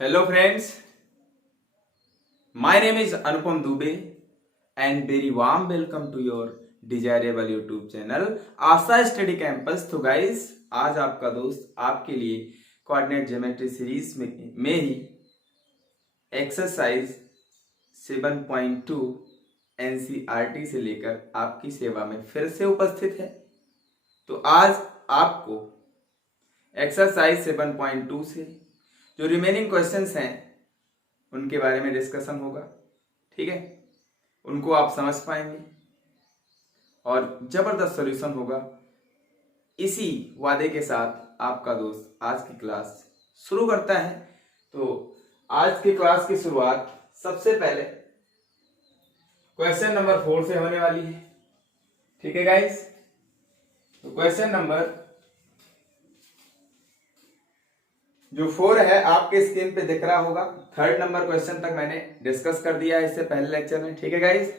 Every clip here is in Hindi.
Hello friends, my name is Anupam Dubey and very warm welcome to your desirable YouTube channel Asha study campus. तो गाइस आज आपका दोस्त आपके लिए कोऑर्डिनेट ज्योमेट्री सीरीज में ही एक्सरसाइज 7.2 एनसीईआरटी से लेकर आपकी सेवा में फिर से उपस्थित है। तो आज आपको एक्सरसाइज 7.2 से जो रिमेनिंग क्वेश्चंस हैं उनके बारे में डिस्कशन होगा। ठीक है, उनको आप समझ पाएंगे और जबरदस्त सॉल्यूशन होगा। इसी वादे के साथ आपका दोस्त आज की क्लास शुरू करता है। तो आज की क्लास की शुरुआत सबसे पहले क्वेश्चन नंबर 4 से होने वाली है। ठीक है गाइस, तो क्वेश्चन नंबर जो 4 है आपके स्क्रीन पे दिख रहा होगा। 3rd नंबर क्वेश्चन तक मैंने डिस्कस कर दिया है इससे पहले लेक्चर में। ठीक है गाइस,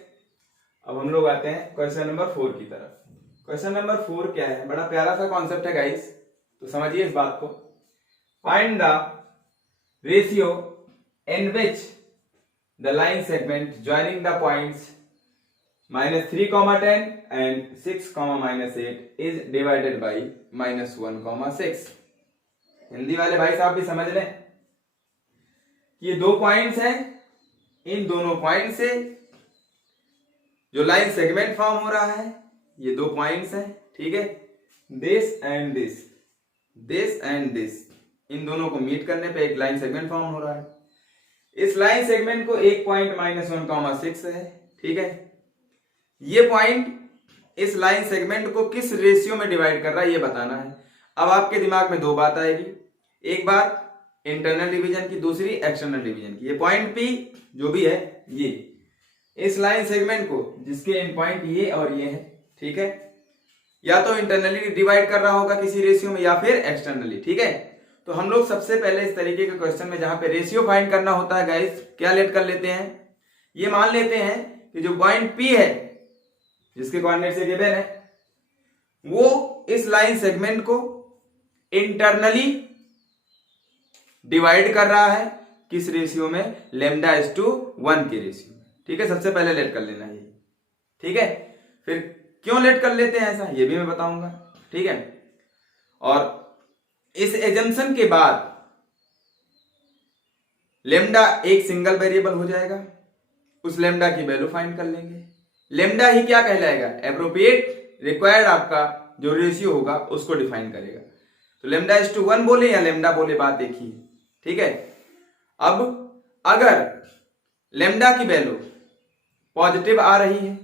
अब हम लोग आते हैं क्वेश्चन नंबर 4 की तरफ। क्वेश्चन नंबर 4 क्या है? बड़ा प्यारा सा कॉन्सेप्ट है गाइस, तो समझिए इस बात को। Find the ratio in which the line segment joining the points -3, 10 and 6, -8 is divided by -1, 6। Hindi वाले भाई साहब भी समझ लें, ये 2 पॉइंट्स हैं, इन दोनों पॉइंट से जो लाइन सेगमेंट फॉर्म हो रहा है ये 2 पॉइंट्स हैं। ठीक है, this and this, this and this, इन दोनों को मीट करने पे एक लाइन सेगमेंट फॉर्म हो रहा है। इस लाइन सेगमेंट को एक पॉइंट -1, 6 है। ठीक है, ये पॉइंट इस लाइन सेगमेंट को किस रेशियो में डिवाइड कर रहा है ये बताना है। अब आपके दिमाग में 2 बात आएगी, एक बात इंटरनल डिवीजन की, दूसरी एक्सटर्नल डिवीजन की। ये पॉइंट P जो भी है ये इस लाइन सेगमेंट को, जिसके एंड पॉइंट ये और ये है, ठीक है, या तो इंटरनली डिवाइड कर रहा होगा किसी रेशियो में या फिर एक्सटर्नली। ठीक है, तो हम लोग सबसे पहले इस तरीके के क्वेश्चन में जहां पे रेशियो फाइंड करना होता है गाइस, क्या लेट कर लेते हैं, ये मान लेते हैं कि जो पॉइंट P है जिसके कोऑर्डिनेट से गिवन है वो इस लाइन सेगमेंट को इंटरनली डिवाइड कर रहा है किस रेशियो में, λ/1 के रेशियो में। ठीक है, सबसे पहले लेट कर लेना ये। ठीक है, फिर क्यों लेट कर लेते हैं ऐसा ये भी मैं बताऊंगा। ठीक है, और इस एजम्पशन के बाद लेमडा एक सिंगल वेरिएबल हो जाएगा, उस लेमडा की वैल्यू फाइंड कर लेंगे। लेमडा ही क्या कहलाएगा, एप्रोप्रिएट रिक्वायर्ड आपका जो रेशियो होगा उसको डिफाइन करेगा। तो λ/1 बोले या लेमडा बोले बात एक ही है। ठीक है, अब अगर लेमडा की वैल्यू पॉजिटिव आ रही है,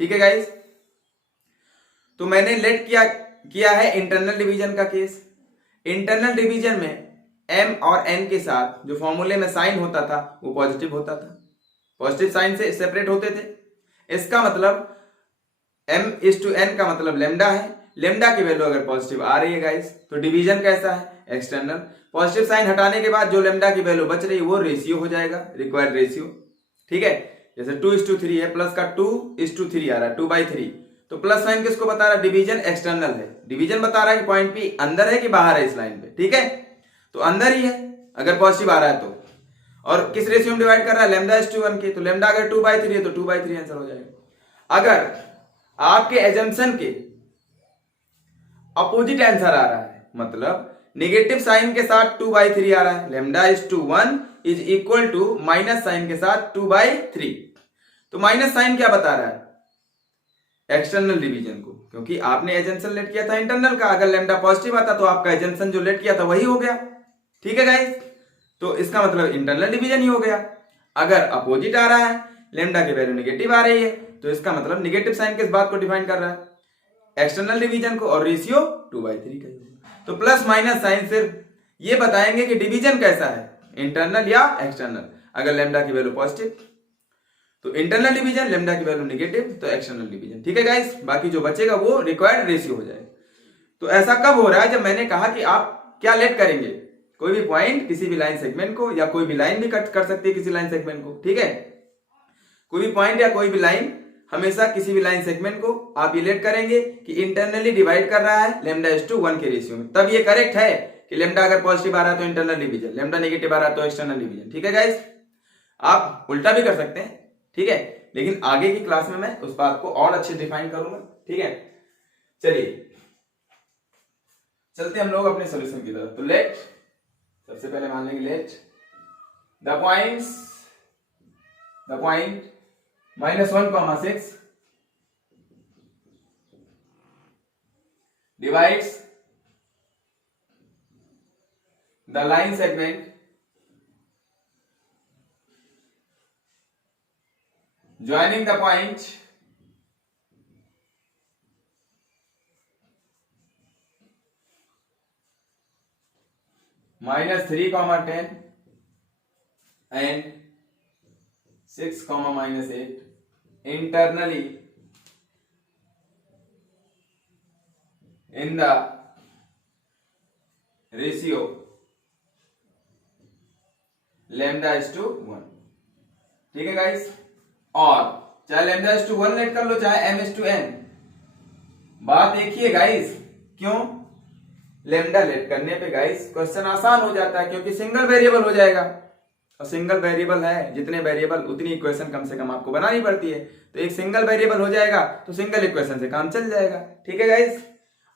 ठीक है गाइस, तो मैंने लेट किया है इंटरनल डिवीजन का केस। इंटरनल डिवीजन में m और n के साथ जो फॉर्मूले में साइन होता था वो पॉजिटिव होता था, पॉजिटिव साइन से सेपरेट होते थे। इसका मतलब m/n का मतलब लेमडा है। लेमडा की वैल्यू अगर पॉजिटिव आ रही है गाइस तो डिवीजन कैसा है, एक्सटर्नल। पॉजिटिव साइन हटाने के बाद जो लेमडा की वैल्यू बच रही है वो रेशियो हो जाएगा, रिक्वायर्ड रेशियो। ठीक है, जैसे 2:3 है, प्लस का 2:3 आ रहा है, 2/3, तो प्लस साइन किसको बता रहा है, डिवीजन एक्सटर्नल है। डिवीजन बता रहा है कि पॉइंट P अंदर है कि बाहर है इस लाइन पे। ठीक है, तो अंदर ही है अगर पॉजिटिव आ रहा है तो, और किस रेशियो में डिवाइड कर रहा है, λ/1 के, तो लेमडा अगर 2/3 है तो 2/3 आंसर हो जाएगा। अगर आपके एजम्पशन के अपोजिट आंसर आ रहा है, मतलब नेगेटिव साइन के साथ 2/3 आ रहा है, λ/1 is equal to minus sign के साथ 2/3, तो माइनस साइन क्या बता रहा है, एक्सटर्नल डिवीजन को, क्योंकि आपने एजम्पशन लेट किया था इंटरनल का। अगर लेमडा पॉजिटिव आता तो आपका एजम्पशन जो लेट किया था वही हो गया। ठीक है गाइस, तो इसका मतलब इंटरनल डिवीजन ही हो गया। अगर अपोजिट आ रहा है, लेमडा की वैल्यू नेगेटिव आ रही है, तो इसका मतलब नेगेटिव साइन किस बात को डिफाइन कर रहा है, एक्सटर्नल डिवीजन को, और रेशियो 2/3 का ही होगा। तो प्लस माइनस साइन सिर्फ ये बताएंगे कि डिवीजन कैसा है, इंटरनल या एक्सटर्नल। अगर लेमडा की वैल्यू पॉजिटिव तो इंटरनल डिवीजन, लेमडा की वैल्यू नेगेटिव तो एक्सटर्नल डिवीजन। ठीक है गाइस, बाकी जो बचेगा वो रिक्वायर्ड रेशियो हो जाएगा। तो ऐसा कब हो रहा है, जब मैंने कहा कि आप क्या लेट करेंगे, कोई भी पॉइंट किसी भी लाइन सेगमेंट को, या कोई भी लाइन भी कट कर सकती है किसी लाइन सेगमेंट को। ठीक है, कोई भी पॉइंट या कोई भी लाइन हमेशा किसी भी लाइन सेगमेंट को आप ये लेट करेंगे कि इंटरनली डिवाइड कर रहा है λ/1 के रेशियो में, तब ये करेक्ट है कि लेमडा अगर पॉजिटिव आ रहा है तो इंटरनल डिवीजन, लेमडा नेगेटिव आ रहा है तो एक्सटर्नल डिवीजन। ठीक है गाइस, आप उल्टा भी कर सकते हैं, ठीक है, लेकिन आगे की क्लास में मैं उस बात को और अच्छे डिफाइन करूंगा। ठीक है, चलिए चलते हम लोग अपने सॉल्यूशन की तरफ। तो लेट, सबसे पहले मान लेंगे let the point -1,6 divides the line segment joining the point -3,10 and 6,-8 internally in the ratio λ/1। ठीक है गाइस, और चाहे λ/1 लेट कर लो चाहे m/n, बात एक ही है गाइस। क्यों? लेमडा लेट करने पे गाइस क्वेश्चन आसान हो जाता है, क्योंकि सिंगल वेरिएबल हो जाएगा, और सिंगल वेरिएबल है, जितने वेरिएबल उतनी इक्वेशन कम से कम आपको बनानी पड़ती है। तो एक सिंगल वेरिएबल हो जाएगा तो सिंगल इक्वेशन से काम चल जाएगा। ठीक है गाइस,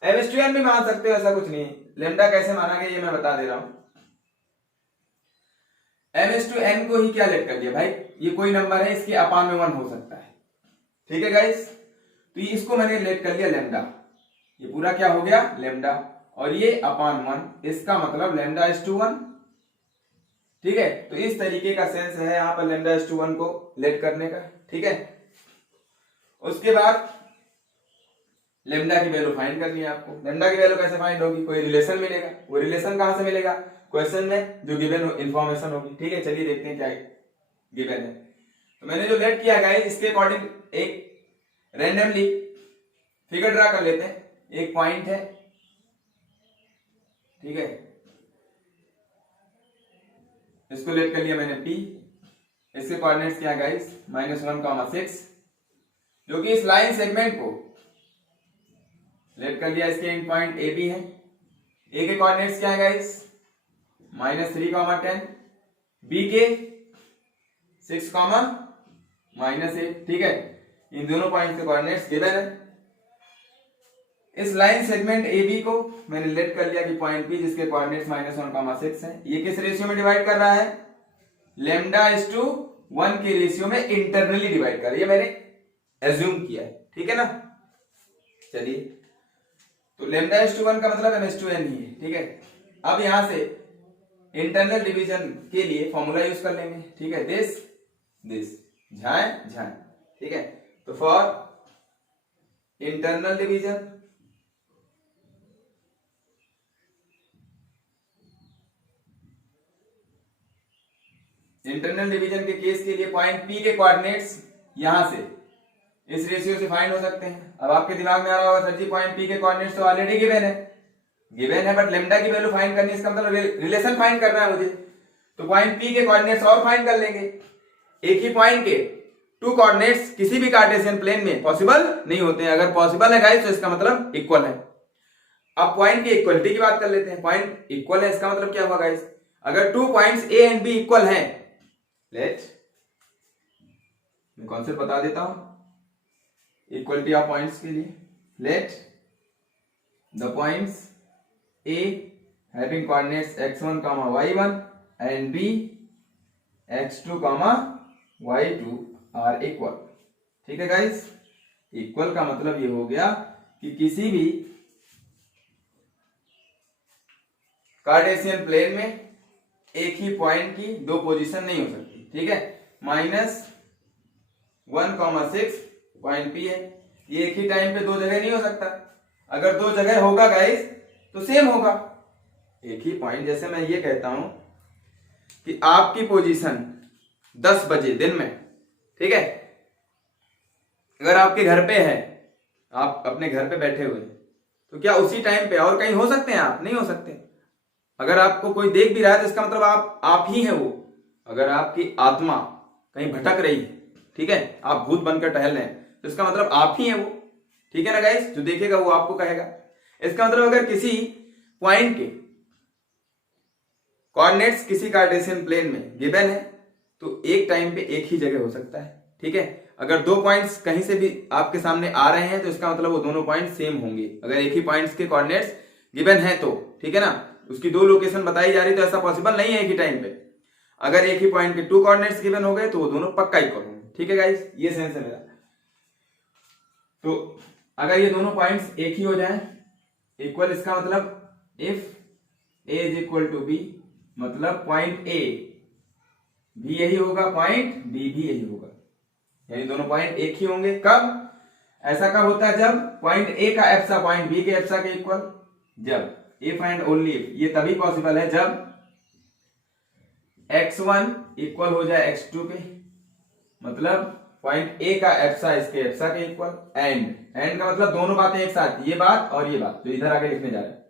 m/n भी मान सकते हो, ऐसा कुछ नहीं है। लेमडा कैसे माना गया ये मैं बता दे रहा हूं। m/n को ही क्या लेट कर दिया भाई, ये कोई नंबर है, इसके अपान में 1 हो सकता है। ठीक है गाइस, तो इसको मैंने लेट कर लिया लेमडा, ये पूरा क्या हो गया लेमडा, और ये अपान 1, इसका मतलब λ/1। ठीक है, तो इस तरीके का सेंस है यहां पर λ/1 को लेट करने का। ठीक है, उसके बाद लेमडा की वैल्यू फाइंड करनी है आपको। लेमडा की वैल्यू कैसे फाइंड होगी, कोई रिलेशन मिलेगा, वो रिलेशन कहां से मिलेगा, क्वेश्चन में जो गिवन इंफॉर्मेशन होगी। ठीक है, चलिए देखते हैं क्या गिवन है। तो मैंने जो लेट किया गाइस, इसके अकॉर्डिंग एक रैंडमली फिगर ड्रा कर लेते हैं। एक पॉइंट है, ठीक है, इसको लेट कर लिया मैंने P, इसके कोऑर्डिनेट्स क्या है गाइस -1,6, जो कि इस लाइन सेगमेंट को लेट कर लिया। इसके एंड पॉइंट AB है, A के कोऑर्डिनेट्स क्या है गाइस -3,10, B के 6,-8। ठीक है, इन दोनों पॉइंट के कोऑर्डिनेट्स गिवन है। इस लाइन सेगमेंट AB को मैंने लेट कर लिया कि पॉइंट P, जिसके कोऑर्डिनेट्स -1,6 हैं। ये किस रेशियो में डिवाइड कर रहा है, λ/1 के रेशियो में इंटरनली डिवाइड कर रही है, मैंने एज्यूम किया है। ठीक है ना, चलिए, तो λ/1 का मतलब m/n ही है। ठीक है, अब यहां से इंटरनल डिवीजन के लिए फॉर्मूला यूज कर लेंगे। ठीक है, दिस झाए। ठीक है, तो फॉर इंटरनल डिवीजन के केस के लिए पॉइंट P के कोऑर्डिनेट्स यहां से इस रेशियो से फाइंड हो सकते हैं। अब आपके दिमाग में आ रहा होगा सर जी पॉइंट P के कोऑर्डिनेट्स तो ऑलरेडी गिवन है, बट लेमडा की वैल्यू फाइंड करनी है, इसका मतलब रिलेशन फाइंड करना है मुझे। तो पॉइंट P के कोऑर्डिनेट्स और फाइंड कर लेंगे। एक ही पॉइंट के 2 कोऑर्डिनेट्स किसी भी कार्टेशियन प्लेन में पॉसिबल नहीं होते हैं। अगर पॉसिबल है गाइस तो इसका मतलब इक्वल है। अब पॉइंट की इक्वलिटी की बात कर लेते हैं। पॉइंट इक्वल है, इसका मतलब क्या हुआ गाइस, अगर 2 points A and B equal हैं, मैं कॉन्सेप्ट बता देता हूं इक्वलिटी ऑफ पॉइंट्स के लिए। Let the points A having coordinates x1, y1 and B x2, y2 are equal। ठीक है गाइस, इक्वल का मतलब ये हो गया कि किसी भी कार्टेशियन प्लेन में एक ही पॉइंट की 2 पोजीशन नहीं हो सकती। ठीक है, -1,6 पॉइंट P है, ये एक ही टाइम पे 2 जगह नहीं हो सकता। अगर 2 जगह होगा गाइस तो सेम होगा। एक ही पॉइंट, जैसे मैं ये कहता हूं कि आपकी पोजीशन 10 बजे दिन में, ठीक है, अगर आपके घर पे है, आप अपने घर पे बैठे हुए, तो क्या उसी टाइम पे और कहीं हो सकते हैं आप? नहीं हो सकते। अगर आपको कोई देख भी रहा है तो इसका मतलब आप ही हैं वो। अगर आपकी आत्मा कहीं भटक रही है, ठीक है, आप भूत बनकर टहल रहे हैं, तो इसका मतलब आप ही हैं वो। ठीक है ना गाइस, जो देखेगा वो आपको कहेगा। इसका मतलब अगर किसी पॉइंट के कोऑर्डिनेट्स किसी कार्टेशियन प्लेन में गिवन है तो एक टाइम पे एक ही जगह हो सकता है, ठीक है। अगर दो पॉइंट्स कहीं से भी आपके सामने आ रहे हैं तो इसका मतलब वो दोनों पॉइंट सेम होंगे, अगर एक ही पॉइंट्स के कोऑर्डिनेट्स गिवन है तो, ठीक है ना। उसकी दो लोकेशन बताई जा रही तो ऐसा पॉसिबल नहीं है एक ही टाइम पे। अगर एक ही पॉइंट के टू कोऑर्डिनेट्स गिवन हो गए तो वो दोनों पक्का इक्वल होंगे, ठीक है गाइस, ये सेंस है मेरा। तो अगर ये दोनों पॉइंट्स एक ही हो जाए इक्वल, इसका मतलब if A is equal to B, मतलब पॉइंट ए भी यही होगा, पॉइंट बी भी यही होगा, यानी दोनों पॉइंट एक ही होंगे। कब? ऐसा कब होता है? जब पॉइंट ए का एप्सा पॉइंट बी के एप्सा के इक्वल, जब इफ एंड ओनली इफ, ये तभी पॉसिबल है जब x1 इक्वल हो जाए x2 पे, मतलब पॉइंट ए का एप्सा इसके एप्सा के इक्वल, एंड का मतलब दोनों बातें एक साथ, ये बात और ये बात जो इधर आगे लिखने जा रहे हैं,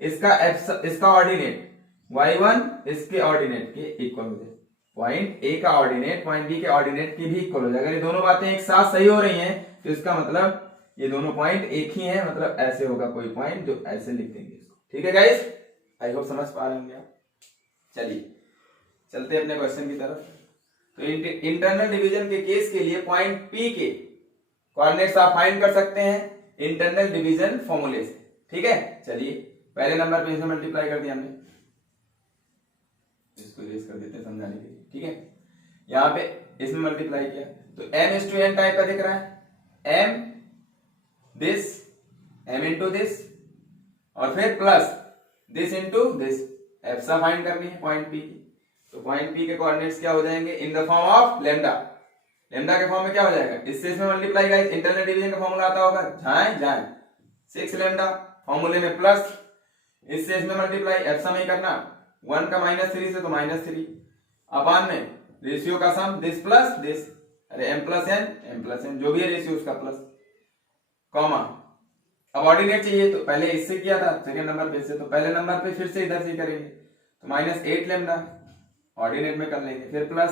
इसका एप्सा, इसका ऑर्डिनेट y1 इसके ऑर्डिनेट के इक्वल हो जाए, पॉइंट ए का ऑर्डिनेट पॉइंट बी के ऑर्डिनेट के भी इक्वल हो जाए। अगर ये दोनों बातें एक साथ सही हो रही हैं तो इसका मतलब ये दोनों पॉइंट एक ही हैं, मतलब ऐसे होगा कोई पॉइंट जो ऐसे लिख देंगे इसको, ठीक है गाइस, आई होप समझ पा रहे होंगे आप। चलिए चलते हैं अपने क्वेश्चन की तरफ। तो इंटरनल डिवीजन के केस के लिए पॉइंट पी के कोऑर्डिनेट्स आप फाइंड कर सकते हैं इंटरनल डिवीजन फॉर्मूले से, ठीक है। चलिए पहले नंबर पे इसे मल्टीप्लाई कर दिया हमने, इसको इरेज कर देते हैं समझाने के लिए, ठीक है। यहाँ पे इसमें मल्टीप्लाई किया तो m/n टाइप का दिख रहा है, m this m into this और फिर प्लस दिस इंटू दिस, एप्सा फाइंड करनी है पॉइंट p की। तो पॉइंट p के कोऑर्डिनेट्स क्या हो जाएंगे? In the form of lambda, lambda के फॉर्म में क्या हो जाएगा? इससे इसमें मल्टीप्लाई, गाइस इंटरनल डिवीजन का फॉर्मूला आता होगा जाए 6 लेमडा, फॉर्मूले में प्लस, इससे इसमें मल्टीप्लाई, एप्सा में ही करना, 1 का -3 से तो -3 अपान में रेशियो का सम दिस प्लस दिस, अरे m प्लस n जो भी है रेशियो उसका प्लस, कॉमा। अब ऑर्डिनेट चाहिए तो पहले इससे किया था सेकंड नंबर पे से, तो पहले नंबर पे फिर से इधर से करेंगे तो -8 लेमडा ऑर्डिनेट में कर लेंगे, फिर प्लस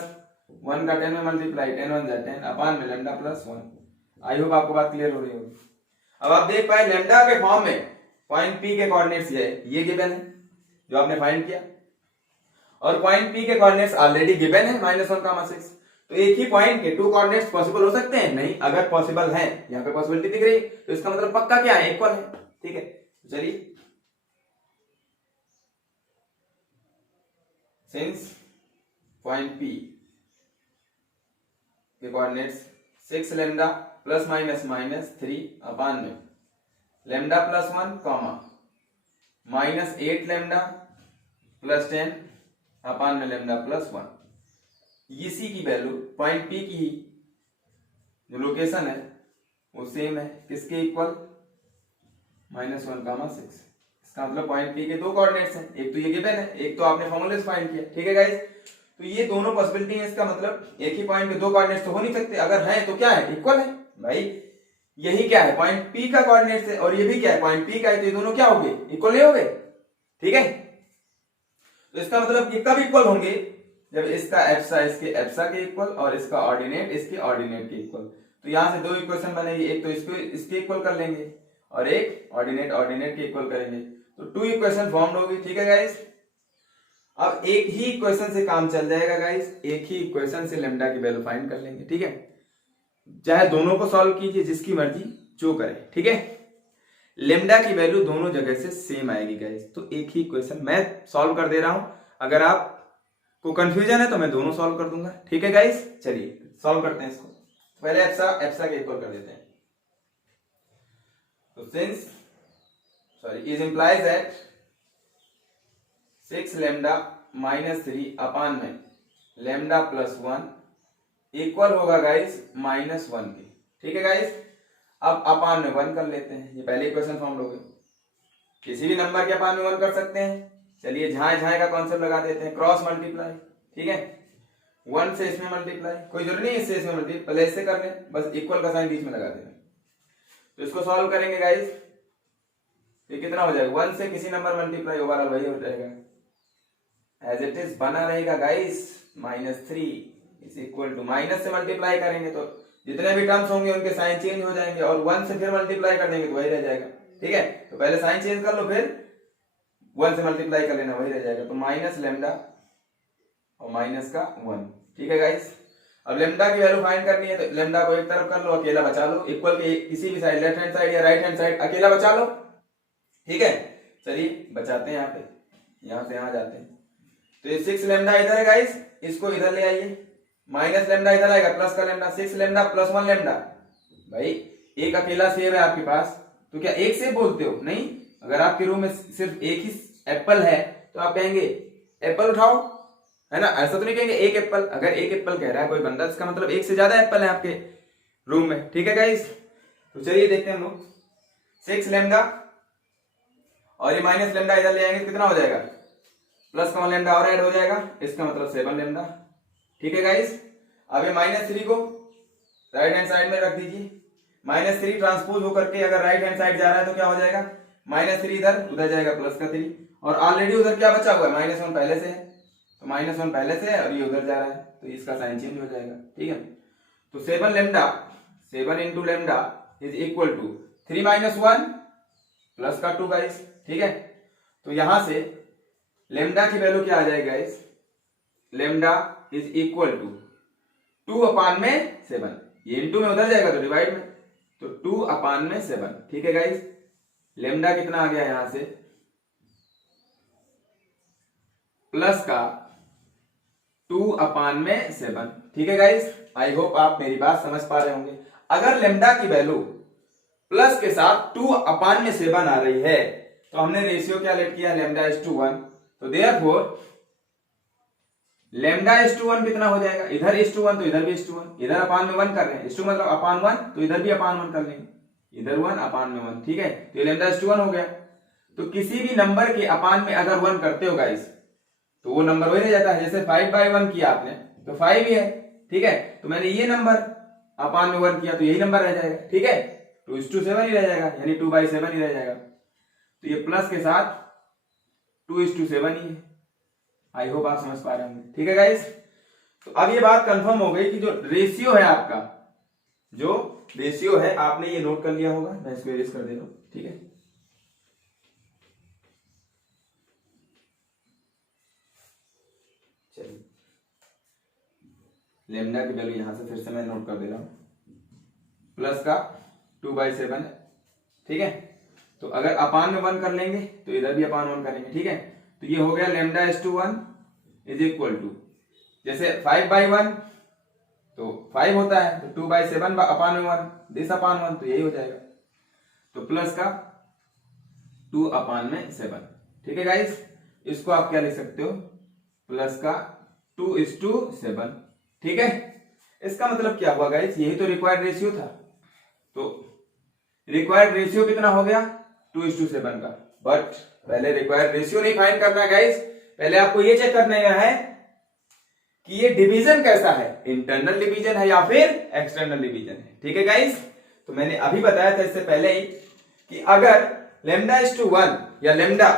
1 का 10 में मल्टीप्लाई, 10 1 जा 10 अपान में लेमडा प्लस 1। आई होप आपको बात क्लियर हो रही होगी। अब आप देख पाए लेमडा के फॉर्म में पॉइंट पी के कोऑर्डिनेट्स ये गिवन है जो आपने फाइंड किया, और पॉइंट पी के कोऑर्डिनेट्स ऑलरेडी गिवन है -1,6। तो एक ही पॉइंट के टू कोऑर्डिनेट्स पॉसिबल हो सकते हैं? नहीं। अगर पॉसिबल है, यहाँ पे पॉसिबिलिटी दिख रही तो इसका मतलब पक्का क्या है? इक्वल है, ठीक है। चलिए सिंस पॉइंट पी के कोऑर्डिनेट्स 6 लेमडा प्लस -3 अपान में lambda plus 1 comma -8 lambda plus 10 अपान में लेमडा प्लस 1, इसी की वैल्यू पॉइंट पी की जो लोकेशन है वो सेम है, किसके इक्वल? -1,6। इसका मतलब पॉइंट पी के दो कोऑर्डिनेट्स हैं, एक तो ये गिवन है, एक तो आपने फॉर्मूले से फाइंड किया, ठीक है गाइस। तो ये दोनों पॉसिबिलिटी है, इसका मतलब एक ही पॉइंट के दो कोऑर्डिनेट्स तो हो नहीं सकते, अगर है तो क्या है? इक्वल है भाई। यही क्या है? पॉइंट पी का कोऑर्डिनेट्स है और ये भी क्या है? पॉइंट पी का है, तो ये दोनों क्या हो गए? इक्वल नहीं हो गए, ठीक है। तो इसका मतलब ये कब इक्वल होंगे? जब इसका एप्सा इसके एप्सा के इक्वल और इसका ऑर्डिनेट इसके ऑर्डिनेट के इक्वल। तो यहां से दो इक्वेशन बनेगी, एक तो इसको इसके इक्वल कर लेंगे और एक ऑर्डिनेट ऑर्डिनेट के इक्वल करेंगे, तो 2 इक्वेशन फॉर्म होगी, ठीक है गाइस। अब एक ही इक्वेशन से काम चल जाएगा गाइस, एक ही इक्वेशन से लेमडा की वैल्यू फाइंड कर लेंगे, ठीक है। चाहे दोनों को सॉल्व कीजिए, जिसकी मर्जी जो करे, ठीक है। लेमडा की वैल्यू दोनों जगह से सेम आएगी गाइस, तो एक ही इक्वेशन मैं सॉल्व कर दे रहा हूं। अगर आप को कंफ्यूजन है तो मैं दोनों सॉल्व कर दूंगा, ठीक है गाइस। चलिए सॉल्व करते हैं इसको। पहले एप्सा के इक्वल कर देते हैं। तो since is implies that 6 lambda -3 अपान में लेमडा प्लस 1 इक्वल होगा गाइस -1 के, ठीक है गाइस। अब अपान में 1 कर लेते हैं, ये पहले इक्वेशन फॉर्म हो गई। किसी भी नंबर के अपान में 1 कर सकते हैं। चलिए झाए का कॉन्सेप्ट लगा देते हैं, क्रॉस मल्टीप्लाई, ठीक है। 1 से इसमें मल्टीप्लाई, कोई जरूरी नहीं इससे इसमें मल्टीप्लाई, पहले इससे कर लें, बस इक्वल का साइन बीच में लगा देना। तो इसको सॉल्व करेंगे गाइस, ये कितना हो जाएगा? 1 से किसी नंबर मल्टीप्लाई ओवरऑल वही हो जाएगा, एज इट इज बना रहेगा guys. -3 is equal to, minus से मल्टीप्लाई करेंगे तो जितने भी टर्म्स होंगे उनके साइन चेंज हो जाएंगे, और 1 से फिर मल्टीप्लाई कर देंगे तो वही रह जाएगा, ठीक है। तो पहले साइन चेंज कर लो, फिर 1 से मल्टीप्लाई कर लेना, वही रह जाएगा। तो माइनस लेमडा और माइनस का 1। ठीक है गाइस, अब लेमडा की वैल्यू फाइंड करनी है तो लेमडा को एक तरफ कर लो, अकेला बचा लो, इक्वल के किसी भी साइड, लेफ्ट हैंड साइड या राइट हैंड साइड अकेला बचा लो। ठीक है, चलिए बचाते हैं यहाँ पे, यहाँ से यहाँ जाते हैं। तो ये 6 लेमडा इधर है गाइस, इसको इधर ले आइए, माइनस लेमडा इधर आएगा, प्लस का लेमडा, 6 लेमडा प्लस 1 लेमडा। भाई एक अकेला सेब है आपके पास, तो क्या एक सेब बोलते हो? नहीं, अगर आपके रूम में सिर्फ एक ही एप्पल है तो आप कहेंगे एप्पल उठाओ, है ना, ऐसा तो नहीं कहेंगे एक एप्पल। अगर एक एप्पल कह रहा है कोई बंदा, इसका मतलब एक से ज्यादा एप्पल है आपके रूम में। ठीक है गाइस, तो चलिए देखते हैं हम लोग। 6 लेमडा और ये माइनस लेमडा इधर ले आएंगे तो कितना हो जाएगा, प्लस का 1 लेमडा और ऐड हो जाएगा, इसका मतलब 7 लेमडा। ठीक है गाइस, अब ये -3 को राइट हैंड साइड में रख दीजिए, -3 ट्रांसपोज होकर के अगर राइट हैंड साइड जा रहा है तो क्या हो जाएगा, -3 इधर, उधर जाएगा प्लस का 3, और ऑलरेडी उधर क्या बचा हुआ है, -1 पहले से है, तो -1 पहले से है और ये उधर जा रहा है तो इसका साइन चेंज हो जाएगा। ठीक है, तो 7 lambda, 7 into lambda is equal to 3 - 1 plus का 2 गाइस। ठीक है, तो यहां से लेमडा की वैल्यू क्या आ जाएगा guys, lambda is equal to 2/7, ये इंटू में उधर जाएगा तो डिवाइड में, तो 2/7। ठीक है गाइस, लेमडा कितना आ गया यहां से, प्लस का 2/7। ठीक है गाइस, आई होप आप मेरी बात समझ पा रहे होंगे। अगर लेमडा की वैल्यू प्लस के साथ 2/7 आ रही है तो हमने रेशियो क्या लेट किया, लेमडा इज टू 1, तो देयरफॉर लेमडा इज टू 1 कितना हो जाएगा, इधर इज टू 1 तो इधर भी इज टू 1, इधर अपान में 1 कर रहे हैं, इज टू मतलब अपान 1 तो इधर भी अपान 1 कर लेंगे, इधर 1 अपान में 1। ठीक है, तो ये लेमडा इज टू 1 हो गया। तो किसी भी नंबर के अपान में अगर 1 करते हो गाइस तो वो नंबर वही रह जाता है, जैसे 5/1 किया आपने तो 5 ही है। ठीक है, तो मैंने ये नंबर अपान में 1 किया तो यही नंबर रह जाएगा। ठीक है, 2:7 ही रह जाएगा, यानी 2/7 ही रह जाएगा, तो ये प्लस के साथ 2:7 ही है। आई होप आप समझ पा रहे होंगे। ठीक है गाइस, तो अब ये बात कंफर्म हो गई कि जो रेशियो है आपका, जो रेशियो है आपने ये नोट कर लिया होगा, मैं इसको इरेज कर दे रहा हूं। ठीक है, चलिए लेमडा की वैल्यू यहां से फिर से मैं नोट कर दे रहा हूं, प्लस का 2/7 है। ठीक है, तो अगर अपान में 1 कर लेंगे तो इधर भी अपान 1 करेंगे। ठीक है, तो ये हो गया lambda is to 1 is equal to, जैसे 5/1 तो 5 होता है, तो 2/7 अपान में 1, दिस अपान 1 तो यही हो जाएगा, तो प्लस का 2/7। ठीक है गाइस, इसको आप क्या लिख सकते हो, प्लस का 2:7। ठीक है, इसका मतलब क्या हुआ गाइस, यही तो रिक्वायर्ड रेशियो था। तो रिक्वायर्ड रेशियो कितना हो गया, 2:7 का। बट पहले रिक्वायर्ड रेशियो नहीं फाइंड करना है गाइस, पहले आपको ये चेक करना है कि ये डिवीजन कैसा है, इंटरनल डिवीजन है या फिर एक्सटर्नल डिवीजन है। ठीक है गाइस, तो मैंने अभी बताया था इससे पहले ही कि अगर लेमडा इज टू 1 या लेमडा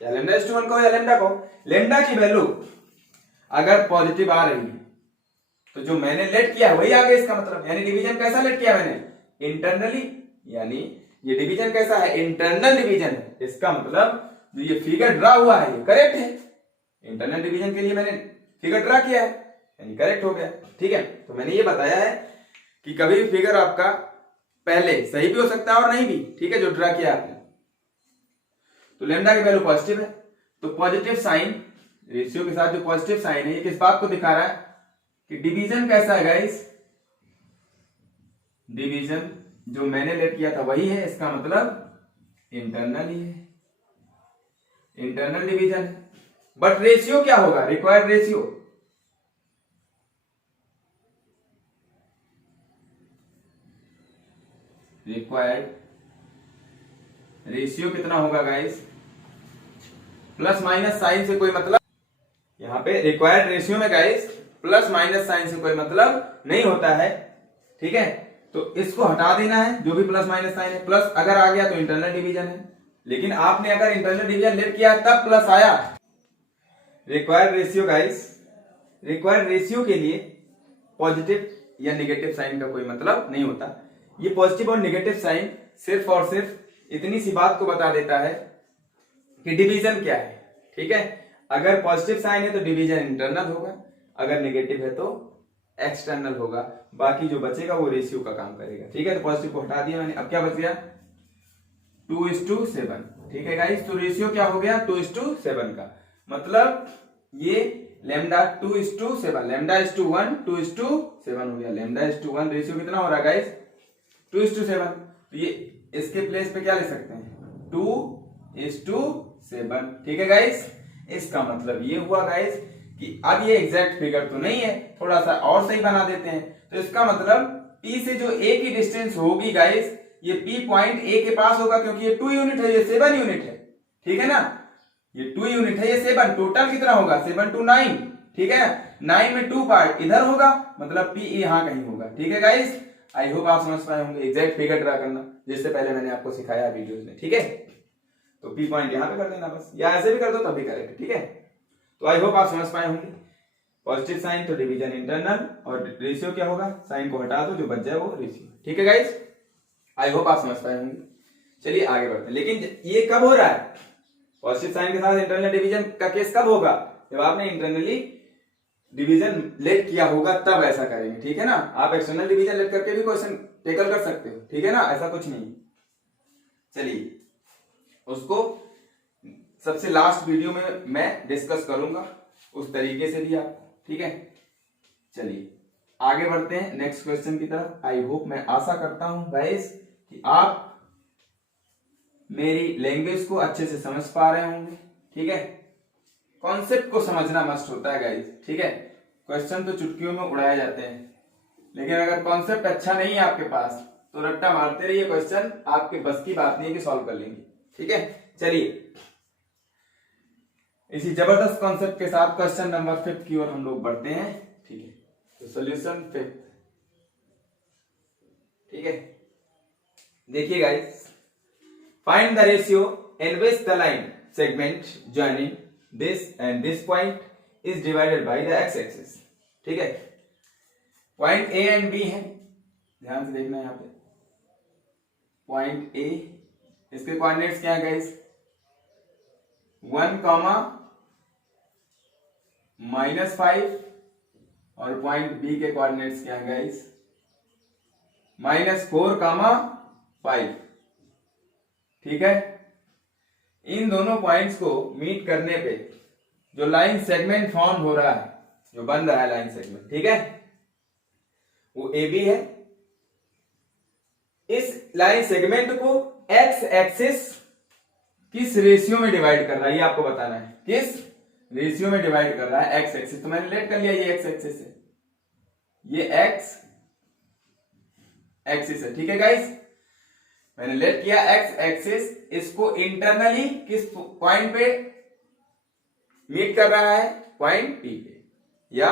इज टू 1 को या लेमडा को, लेमडा की वैल्यू अगर पॉजिटिव आ रही है तो जो मैंने लेट किया वही आ गया, इसका मतलब यानी डिवीजन कैसा लेट किया मैंने, इंटरनली, यानी ये डिवीजन कैसा है, इंटरनल डिवीजन है। इसका मतलब जो ये फिगर ड्रा हुआ है ये करेक्ट है, इंटरनल डिवीजन के लिए मैंने फिगर ड्रा किया है यानी करेक्ट हो गया। ठीक है, तो मैंने ये बताया है कि कभी भी फिगर आपका पहले सही भी हो सकता है और नहीं भी। ठीक है, जो ड्रा किया आपने, तो लेमडा की वैल्यू पॉजिटिव है, तो पॉजिटिव साइन रेशियो के साथ जो पॉजिटिव साइन है ये किस बात को दिखा रहा है कि डिवीजन कैसा है गाइस, डिवीजन जो मैंने लेट किया था वही है, इसका मतलब इंटरनल ही है, इंटरनल डिवीजन है। बट रेशियो क्या होगा, रिक्वायर्ड रेशियो, रिक्वायर्ड रेशियो कितना होगा गाइस, प्लस माइनस साइन से कोई मतलब, यहां पे रिक्वायर्ड रेशियो में गाइस प्लस माइनस साइन से कोई मतलब नहीं होता है। ठीक है, तो इसको हटा देना है, जो भी प्लस माइनस साइन है, प्लस अगर आ गया तो इंटरनल डिवीजन है, लेकिन आपने अगर इंटरनल डिवीजन लेट किया तब प्लस आया। Required ratio guys, required ratio के लिए पॉजिटिव या नेगेटिव साइन का कोई मतलब नहीं होता। ये पॉजिटिव और नेगेटिव साइन सिर्फ और सिर्फ इतनी सी बात को बता देता है कि डिवीजन क्या है। ठीक है, अगर पॉजिटिव साइन है तो डिवीजन इंटरनल होगा, अगर नेगेटिव है तो एक्सटर्नल होगा। बाकी जो बचेगा वो रेशियो का काम करेगा। ठीक है, तो पॉजिटिव को हटा दिया मैंने। अब क्या बच गया 2:7। ठीक है गाइस, तो रेशियो क्या हो गया 2:7 का। मतलब ये लेमडा 2:7, λ1 2:7 हो गया। λ1 रेशियो कितना हो रहा है गाइस 2:7। तो ये इसके प्लेस पे क्या ले सकते हैं 2:7। ठीक है गाइस, इसका मतलब ये हुआ गाइस कि अब ये एग्जैक्ट फिगर तो नहीं है, थोड़ा सा और सही बना देते हैं। तो इसका मतलब P से जो A की डिस्टेंस होगी गाइस, ये P पॉइंट A के पास होगा, क्योंकि ये 2 यूनिट है, ये 7 यूनिट है। ठीक है ना, ये 2 यूनिट है, ये 7, टोटल कितना होगा 7 to 9। ठीक है, 9 में 2 पार्ट इधर होगा, मतलब P यहाँ कहीं होगा। ठीक है गाइस, आई होप आप समझ पाए होंगे। एग्जैक्ट फिगर ड्रा करना जिससे पहले मैंने आपको सिखाया वीडियोस में। ठीक है, तो P पॉइंट यहाँ पे कर देना बस, या ऐसे भी कर दो तब भी करेक्ट। ठीक है, तो आई होप आप समझ पाए होंगे। पॉजिटिव साइन तो डिवीजन इंटरनल, और रेशियो क्या होगा, साइन को हटा दो, जो बच जाए वो रेशियो। ठीक है गाइस, आई होप आप समझ पाए होंगे। चलिए आगे बढ़ते हैं। लेकिन ये कब हो रहा है, पॉजिटिव साइन के साथ इंटरनल डिवीजन का केस कब होगा, जब आपने इंटरनली डिवीजन लेट किया होगा तब ऐसा करेंगे। ठीक है ना, आप एक्सटर्नल डिवीजन लेट करके भी क्वेश्चन टेकल कर सकते हो। ठीक है ना, ऐसा कुछ नहीं। चलिए उसको सबसे लास्ट वीडियो में मैं डिस्कस करूंगा उस तरीके से भी आप। ठीक है, चलिए आगे बढ़ते हैं नेक्स्ट क्वेश्चन की तरफ। आई होप, मैं आशा करता हूं गाइस कि आप मेरी लैंग्वेज को अच्छे से समझ पा रहे होंगे। ठीक है, कॉन्सेप्ट को समझना मस्ट होता है गाइस। ठीक है, क्वेश्चन तो चुटकियों में उड़ाए जाते हैं, लेकिन अगर कॉन्सेप्ट अच्छा नहीं है आपके पास तो रट्टा मारते रहिए, क्वेश्चन आपके बस की बात नहीं है कि सॉल्व कर लेंगे। ठीक है, चलिए इसी जबरदस्त कॉन्सेप्ट के साथ क्वेश्चन नंबर 5 की ओर हम लोग बढ़ते हैं। ठीक है, तो सॉल्यूशन 5। ठीक है, देखिए guys, find the ratio in which the line segment joining this and this point is divided by the x axis. ठीक है, पॉइंट ए एंड बी है, ध्यान से देखना यहां पे। पॉइंट ए, इसके कोऑर्डिनेट्स क्या है गाइस 1, -5, और पॉइंट बी के कोऑर्डिनेट्स क्या है गाइस -4, 5। ठीक है, इन दोनों पॉइंट्स को मीट करने पे जो लाइन सेगमेंट फॉर्म हो रहा है, जो बन रहा है लाइन सेगमेंट, ठीक है, वो ए बी है। इस लाइन सेगमेंट को एक्स एक्सिस किस रेशियो में डिवाइड कर रहा है, ये आपको बताना है। किस रेशियो में डिवाइड कर रहा है एक्स एक्सिस, तो मैंने लेट कर लिया, ये एक्स एक्सिस है, ये एक्स एक्सिस है। ठीक है गाइस, मैंने लेट किया एक्स एक्सिस, इसको इंटरनली किस पॉइंट पे मीट कर रहा है, पॉइंट पी पे, या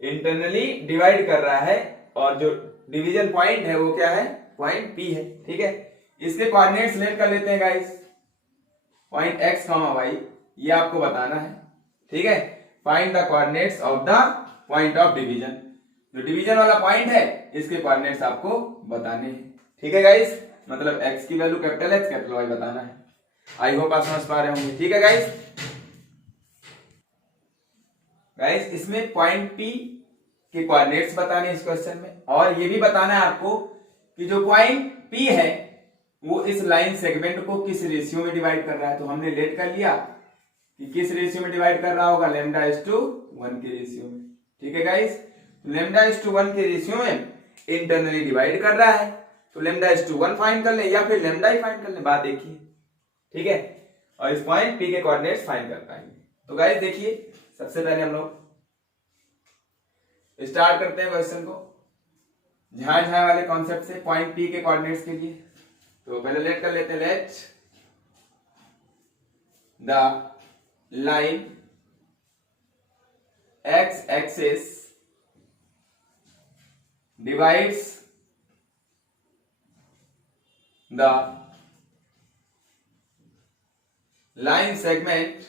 इंटरनली डिवाइड कर रहा है, और जो डिवीजन पॉइंट है वो क्या है, पॉइंट पी है। ठीक है, इसके कोऑर्डिनेट्स लेट कर लेते हैं गाइस, पॉइंट एक्स वाई, ये आपको बताना है। ठीक है, find the coordinates of the point of division, जो डिवीजन वाला पॉइंट है इसके कोऑर्डिनेट्स आपको बताने हैं। ठीक है गाइस, मतलब x की value capital X capital Y बताना है। आई होप आप समझ पा रहे होंगे। ठीक है गाइस, गाइस इसमें पॉइंट P के कोऑर्डिनेट्स बताने इस क्वेश्चन में, और ये भी बताना है आपको कि जो पॉइंट P है वो इस लाइन सेगमेंट को किस रेशियो में डिवाइड कर रहा है। तो हमने लेट कर लिया कि किस रेशियो में डिवाइड कर रहा होगा, λ1 के रेशियो में। ठीक है गाइस, λ1 के रेशियो में इंटरनली डिवाइड कर रहा है, तो λ1 फाइंड कर ले या फिर लैम्डा ही फाइंड कर ले, बात देखिए। ठीक है, और इस पॉइंट P के कोऑर्डिनेट्स फाइंड कर पाएंगे। तो गाइस देखिए, सबसे पहले हम लोग स्टार्ट करते हैं क्वेश्चन को झाए झाए वाले कॉन्सेप्ट से, पॉइंट P के कोऑर्डिनेट्स के लिए। तो पहले लेट कर लेते हैं, let the line x axis divides the line segment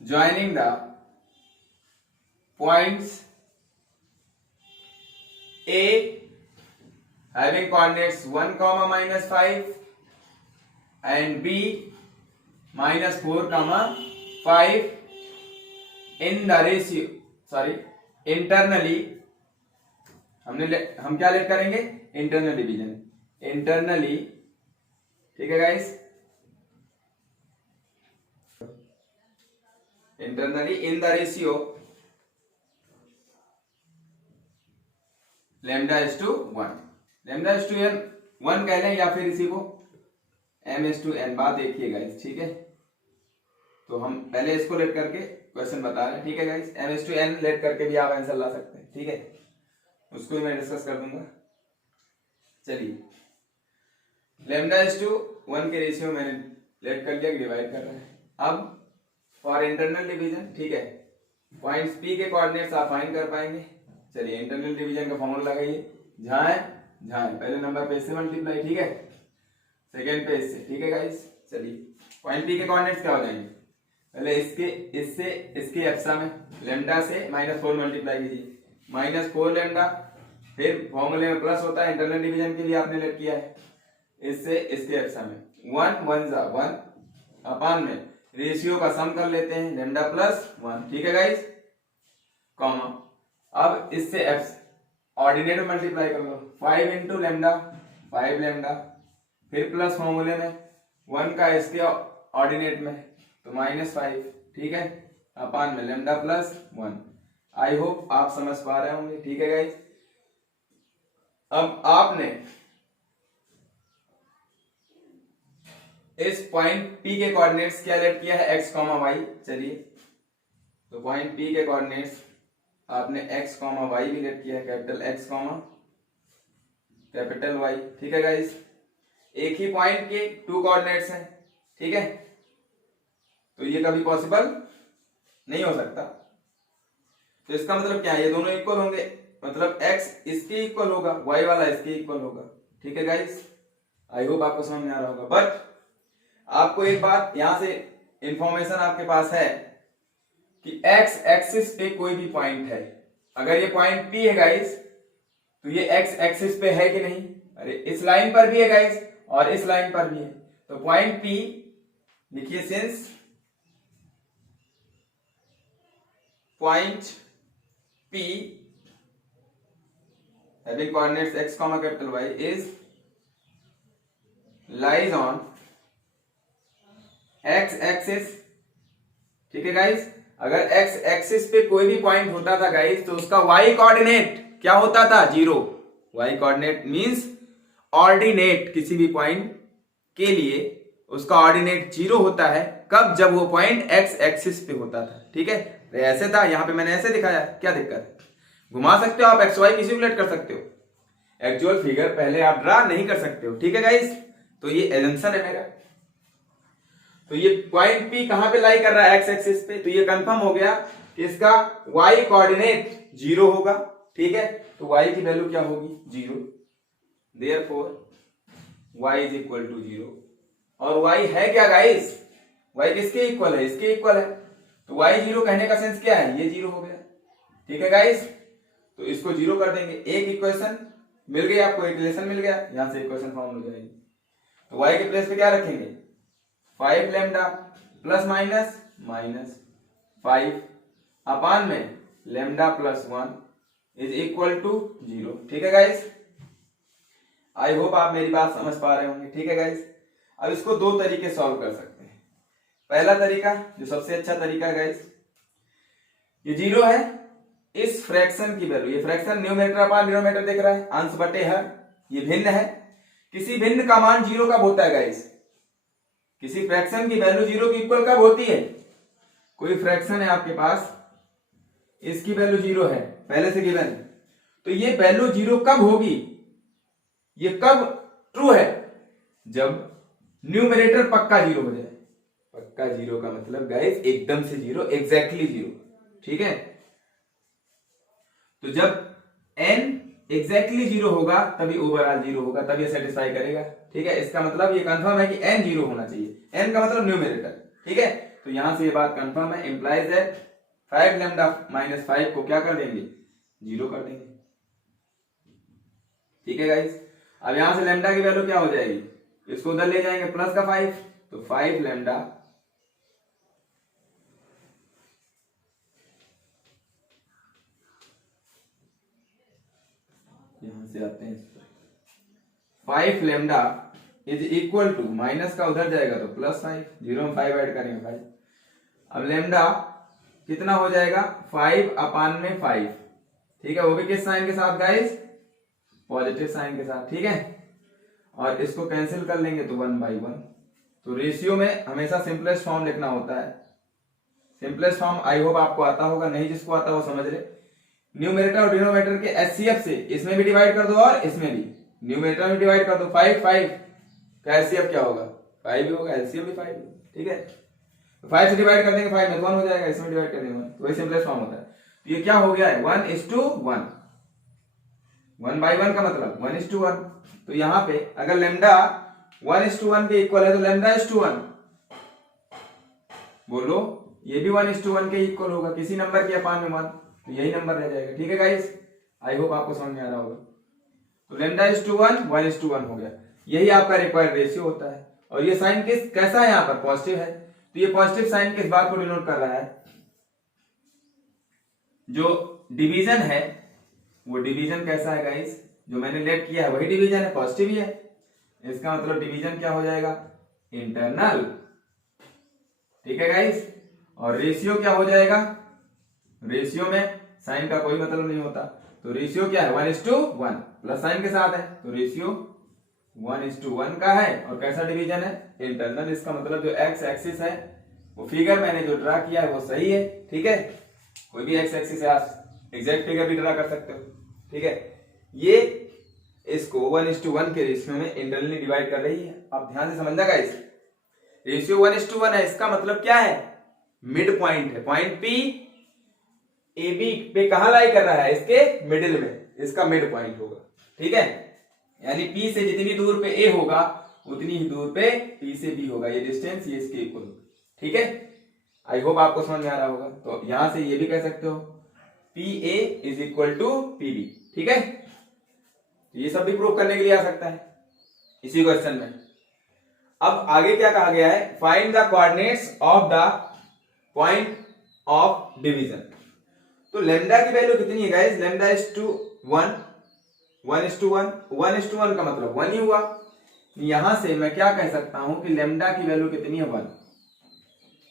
joining the points A having coordinates 1, -5 and B -4, 5 in the ratio, sorry, internally हम क्या लेट करेंगे, इंटरनल डिवीजन, इंटरनली, ठीक है guys, internally in the ratio λ/1, λ/n 1 कह लें या फिर इसी को m/n, बात एक ही है गाइस, ठीक है। तो हम पहले इसको लेट करके क्वेश्चन बता रहे हैं, ठीक है गाइस। m/n लेट करके भी आप आंसर ला सकते हैं, ठीक है, उसको भी मैं डिस्कस कर दूंगा। चलिए, λ/1 के रेशियो मैंने लेट कर लिया, डिवाइड कर रहे हैं। अब फॉर इंटरनल डिवीजन, ठीक है, पॉइंट्स P के कोऑर्डिनेट्स आप फाइंड कर पाएंगे। चलिए, इंटरनल डिवीजन का फॉर्मूला लगाइए, जहां है पहले नंबर पे इससे मल्टीप्लाई, ठीक है, सेकेंड पे इससे, ठीक है गाइस। चलिए, पॉइंट P के कोऑर्डिनेट्स क्या हो जाएंगे, पहले इसके एप्सा में लैम्डा से -4 मल्टीप्लाई कीजिए, -4 फिर फॉर्मूले में प्लस होता है, इंटरनल डिवीजन के लिए आपने लेट किया है, इससे इसके एप्सा में 1 1 जा 1 अपान में रेशियो का सम कर लेते हैं λ+1, ठीक है गाइस, कॉमा, अब इससे एप्स ऑर्डिनेट में मल्टीप्लाई कर लो, 5 × लैम्डा, 5 लैम्डा, फिर प्लस फॉर्मूले में 1 का इसके ऑर्डिनेट में तो -5, ठीक है, अपान में λ+1। आई होप आप समझ पा रहे होंगे, ठीक है गाइस। अब आपने इस पॉइंट P के कोऑर्डिनेट्स क्या लेट किया है, x, y। चलिए, तो पॉइंट P के कोऑर्डिनेट्स आपने x, y भी लेट किया है, कैपिटल X, कैपिटल Y, ठीक है गाइस। एक ही पॉइंट के 2 कोऑर्डिनेट्स हैं, ठीक है, तो ये कभी पॉसिबल नहीं हो सकता। तो इसका मतलब क्या है, ये दोनों इक्वल होंगे, मतलब x इसके इक्वल होगा, y वाला इसके इक्वल होगा, ठीक है गाइस। आई होप आपको समझ में आ रहा होगा। बट आपको एक बात यहां से इंफॉर्मेशन आपके पास है कि x एक्सिस पे कोई भी पॉइंट है, अगर ये पॉइंट P है गाइस, तो ये x एक्सिस पे है कि नहीं, अरे इस लाइन पर भी है गाइस और इस लाइन पर भी है, तो पॉइंट P लिखिए, since point P having coordinates x, capital Y is lies on x axis, ठीक है गाइस। अगर x एक्सिस पे कोई भी पॉइंट होता था गाइस, तो उसका y कोऑर्डिनेट क्या होता था, 0। y कोऑर्डिनेट मींस ऑर्डिनेट, किसी भी पॉइंट के लिए उसका ऑर्डिनेट 0 होता है, कब, जब वो पॉइंट x एक्सिस पे होता था, ठीक है। तो ऐसे था, यहां पे मैंने ऐसे दिखाया, क्या दिक्कत है, घुमा सकते हो आप, एक्स वाई किसी को लेट कर सकते हो, एक्चुअल फिगर पहले आप ड्रा नहीं कर सकते हो, ठीक है गाइस। तो ये एजम्पशन है मेरा। तो ये पॉइंट P कहां पे लाई कर रहा है, एक्स एक्सिस पे, तो ये कंफर्म हो गया कि इसका y कोऑर्डिनेट 0 होगा, ठीक है। तो y की वैल्यू क्या होगी, 0, therefore y is equal to 0। और y है क्या गाइस, y किसके इक्वल है, इसके इक्वल है, तो y 0 कहने का सेंस क्या है, ये 0 हो गया, ठीक है गाइस। तो इसको 0 कर देंगे, एक इक्वेशन मिल गई आपको, एक रिलेशन मिल गया, यहां से इक्वेशन फॉर्म हो जाएगी। तो y के प्लेस पे क्या रखेंगे, 5 लैम्डा प्लस माइनस 5 अपान में λ+1 इज इक्वल टू 0, ठीक है गाइस। आई होप आप मेरी बात समझ पा रहे होंगे, ठीक है गाइस। अब इसको 2 तरीके सॉल्व कर सकते हैं। पहला तरीका, जो सबसे अच्छा तरीका है गाइस, ये 0 है, इस फ्रैक्शन की वैल्यू, ये फ्रैक्शन न्यूमरेटर अपान डिनोमिनेटर दिख रहा है, अंश बटे हर, ये भिन्न है, किसी भिन्न का मान 0 कब होता है गाइस, किसी फ्रैक्शन की वैल्यू 0 की इक्वल कब होती है, कोई फ्रैक्शन है आपके पास, इसकी वैल्यू 0 है, पहले से गिवन, तो ये वैल्यू 0 कब होगी, ये कब ट्रू है, जब न्यूमरेटर पक्का 0 हो जाए। पक्का 0 का मतलब गाइस एकदम से 0, एग्जैक्टली 0, ठीक है। तो जब n एग्जैक्टली 0 होगा तभी ओवरऑल 0 होगा, तभी सेटिस्फाई करेगा, ठीक है। इसका मतलब ये कंफर्म है कि n 0 होना चाहिए, n का मतलब न्यूमरेटर, ठीक है। तो यहां से ये बात कंफर्म है, इंप्लाइज दैट 5 लैम्डा माइनस 5 को क्या कर देंगे, 0 कर देंगे, ठीक है गाइस। अब यहां से लेमडा की वैल्यू क्या हो जाएगी, इसको उधर ले जाएंगे प्लस का 5, तो 5 लेमडा यहां से आते हैं 5 lambda is equal to, minus का उधर जाएगा तो प्लस 5, 0 में 5 ऐड करेंगे 5। अब लेमडा कितना हो जाएगा 5/5, ठीक है, वो भी किस साइन के साथ गाइस, पॉजिटिव साइन के साथ, ठीक है। और इसको कैंसिल कर लेंगे तो 1/1। तो रेशियो में हमेशा सिंपलेस्ट फॉर्म लिखना होता है। सिंपलेस्ट फॉर्म आई होप आपको आता होगा, नहीं जिसको आता वो समझ ले। न्यूमरेटर और डिनोमिनेटर के एचसीएफ से इसमें भी डिवाइड कर दो और इसमें भी, न्यूमरेटर में डिवाइड कर दो 5 5 का एचसीएफ क्या होगा 5 ही होगा, एलसीएम भी 5, ठीक है। 5 से डिवाइड कर देंगे 5 में तो 1 हो जाएगा, इसमें डिवाइड कर देंगे 1, तो वही सिंपलेस्ट फॉर्म होता है। तो ये क्या हो गया है 1:1, 1/1 का मतलब 1:1। तो यहाँ पे अगर लेमडा 1:1 के इक्वल है तो लेमडा:1, बोलो ये भी 1:1 के इक्वल होगा, किसी नंबर के अपान में 1, तो यही नंबर रह जाएगा, ठीक है गाइस। आई होप आपको समझ में आ रहा होगा। तो लेमडा:1 1:1 हो गया, यही आपका रिक्वायर्ड रेशियो होता है। और ये साइन किस कैसा है, यहाँ पर पॉजिटिव है, तो ये पॉजिटिव साइन किस बात को डिनोट कर रहा है, जो डिवीजन है वो डिवीजन कैसा है गाइस, जो मैंने लेट किया है वही डिवीजन है, पॉजिटिव ही है। इसका मतलब डिवीजन क्या हो जाएगा, इंटरनल, ठीक है गाइस। और रेशियो क्या हो जाएगा, रेशियो में साइन का कोई मतलब नहीं होता, तो रेशियो क्या है 1:1 प्लस साइन के साथ है, तो रेशियो 1:1 का है। और कैसा डिवीजन है, इंटरनल। इसका मतलब जो एक्स एक्सिस है वो फिगर मैंने जो ड्रा किया है वो सही है, ठीक है। कोई भी एक्स एक्सिस है, आप एग्जैक्ट फिगर भी ड्रा कर सकते हो, ठीक है। ये इसको 1:1 के रेशियो में इंटरनली डिवाइड कर रही है। आप ध्यान से समझना गाइस, रेशियो 1:1 है, इसका मतलब क्या है, मिड पॉइंट है। पॉइंट पी ए बी पे कहां लाई कर रहा है, इसके मिडिल में, इसका मिड पॉइंट होगा, ठीक है। यानी पी से जितनी दूर पे ए होगा उतनी ही दूर पे पी से बी होगा, ये डिस्टेंस ये इसके इक्वल होगा, ठीक है। आई होप आपको समझ में आ रहा होगा। तो यहां से ये भी कह सकते हो P A is equal to P B, ठीक है। ये सब भी प्रूव करने के लिए आ सकता है इसी क्वेश्चन में। अब आगे क्या कहा गया है, find the coordinates of the point of division. तो लेमडा की वैल्यू कितनी है गाइस, लेमडा:1, 1:1 का मतलब 1 ही हुआ। यहां से मैं क्या कह सकता हूं कि लेमडा की वैल्यू कितनी है 1।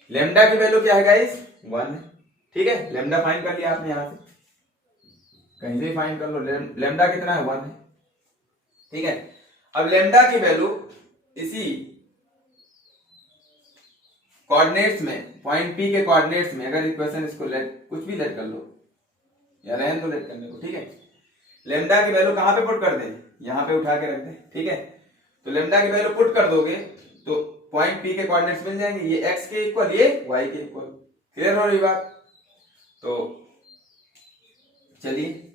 लेमडा की वैल्यू क्या है गाइस 1 है, ठीक है। लेमडा फाइंड कर लिया आपने, यहां से कहीं से फाइंड कर लो, लेमडा कितना है 1 है, ठीक है। अब लेमडा की वैल्यू इसी कोऑर्डिनेट्स में, पॉइंट पी के कोऑर्डिनेट्स में, अगर इक्वेशन इसको लेट कुछ भी लेट कर लो या रहन दो लेट करने को, ठीक है। लेमडा की वैल्यू कहां पे पुट कर दें, यहां पे उठा के रख दें, ठीक है। तो लेमडा की वैल्यू पुट कर दोगे तो पॉइंट पी के कोऑर्डिनेट्स मिल जाएंगे, ये एक्स के इक्वल, ये वाई के इक्वल। क्लियर हो रही बात। तो चलिए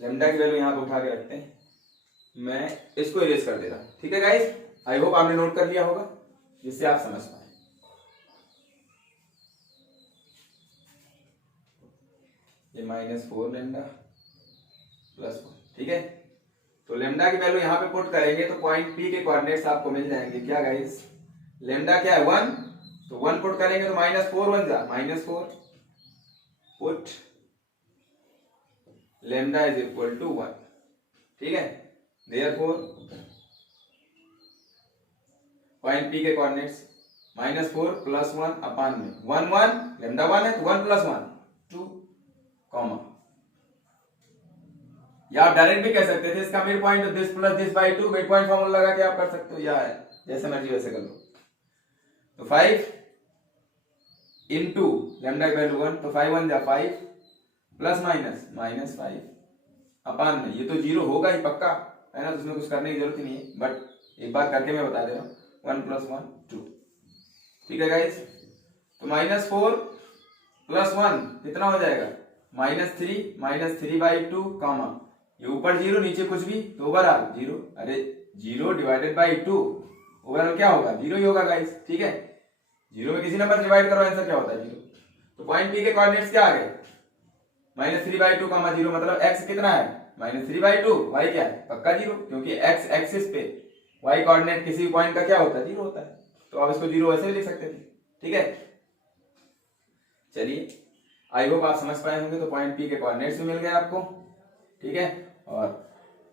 लेमडा की वैल्यू यहां पे उठा के रखते हैं, मैं इसको इरेज कर दे रहा हूं, ठीक है गाइस। आई होप आपने नोट कर लिया होगा जिससे आप समझ पाए। ये -4 लेमडा प्लस 1, ठीक है। तो लेमडा की वैल्यू यहां पे पुट करेंगे तो पॉइंट पी के कोऑर्डिनेट्स आपको मिल जाएंगे, क्या गाइस, लेमडा क्या है 1, तो 1 पुट करेंगे तो -4 बन जा, -4 put lambda is equal to 1, ठीक है। देयरफॉर पॉइंट पी के कोऑर्डिनेट्स -4 + 1 अपान में 1 1, लेमडा 1 है तो 1 + 1 2, कॉमा। या आप डायरेक्ट भी कह सकते थे इसका mid point this plus this by 2, mid point formula लगा के आप कर सकते हो, या जैसे मर्जी वैसे कर लो। तो 5 * लेमडा की वैल्यू 1, तो 5 1 जा 5 प्लस माइनस -5 अपान में, ये तो 0 होगा ही पक्का है ना, तो उसमें कुछ करने की जरूरत ही नहीं है, बट एक बार करके मैं बता दे रहा हूं, 1 + 1 2, ठीक है गाइस। तो -4 + 1 कितना हो जाएगा, -3 3/2, कॉमा, ये ऊपर 0 नीचे कुछ भी तो ओवरऑल 0, अरे 0/2 ओवरऑल क्या होगा 0 ही होगा गाइस, ठीक है। 0 में किसी नंबर डिवाइड करो, आंसर क्या होता है 0। तो पॉइंट पी के कोऑर्डिनेट्स क्या आ गए -3/2 कॉमा 0 मतलब x कितना है -3/2, y क्या है पक्का 0, क्योंकि x एक्सिस पे y कोऑर्डिनेट किसी पॉइंट का क्या होता है 0 होता है, तो आप इसको 0 वैसे भी लिख सकते थे। ठीक है, चलिए आई होप आप समझ पाए होंगे। तो पॉइंट P के कोऑर्डिनेट्स भी मिल गए आपको। ठीक है, और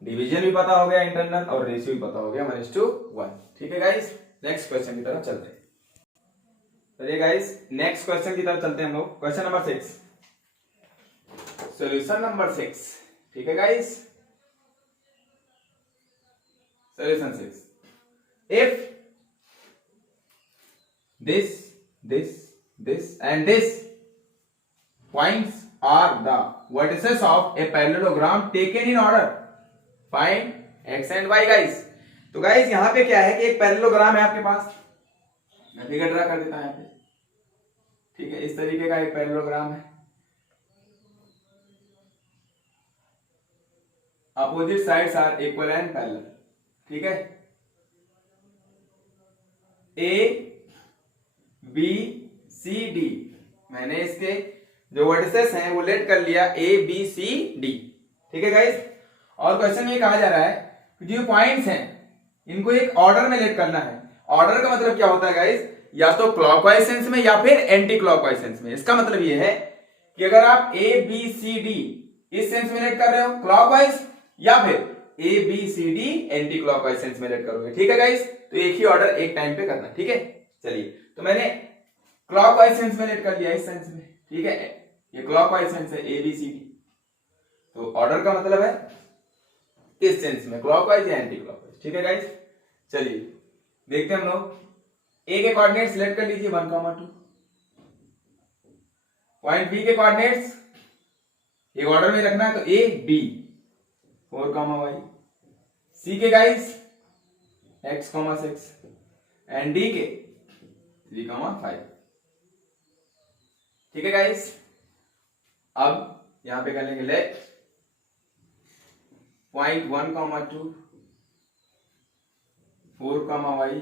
डिवीजन भी पता हो गया इंटरनल, और रेशियो भी पता हो गया 1:1। ठीक है गाइस, नेक्स्ट क्वेश्चन की तरफ चलते हैं। चलिए गाइस नेक्स्ट क्वेश्चन की तरफ चलते हैं हम लोग। Question number 6, solution number 6। ठीक है guys, solution 6, if this and this points are the vertices of a parallelogram taken in order, find x and y guys। तो गाइस यहां पे क्या है कि एक पैरेललोग्राम है आपके पास, मैं फिगर ड्रा कर देता हूं यहां पे। ठीक है, इस तरीके का एक पैरेललोग्राम है, opposite sides are equal and parallel. ठीक है, ए बी सी डी, मैंने इसके जो वर्टिसेस हैं वो लेट कर लिया ए बी सी डी। ठीक है गाइस, और क्वेश्चन में कहा जा रहा है कि जो पॉइंट्स हैं इनको एक ऑर्डर में लेट करना है। ऑर्डर का मतलब क्या होता है गाइस, या तो क्लॉकवाइज सेंस में या फिर एंटी क्लॉकवाइज सेंस में। इसका मतलब ये है कि अगर आप ए बी सी डी इस सेंस में लेट कर रहे हो क्लॉकवाइज, या फिर A B C D anticlockwise sense में लेट करोगे। ठीक है गाइस, तो एक ही ऑर्डर एक टाइम पे करना। ठीक है, चलिए तो मैंने क्लॉकवाइज सेंस में लेट कर लिया इस सेंस में। ठीक है, ये क्लॉकवाइज सेंस है ए बी सी डी, तो ऑर्डर का मतलब है इस सेंस में क्लॉकवाइज या एंटी क्लॉकवाइज। ठीक है गाइस, चलिए देखते हैं हम लोग। ए के कोऑर्डिनेट्स सिलेक्ट कर लीजिए 1,2, पॉइंट बी के कोऑर्डिनेट्स एक ऑर्डर में रखना है, तो ए बी 4, y, सी के गाइस x, 6 एंड डी के 3, 5। ठीक है गाइस, अब यहां पे कर लेंगे let point 1, 2, 4, y,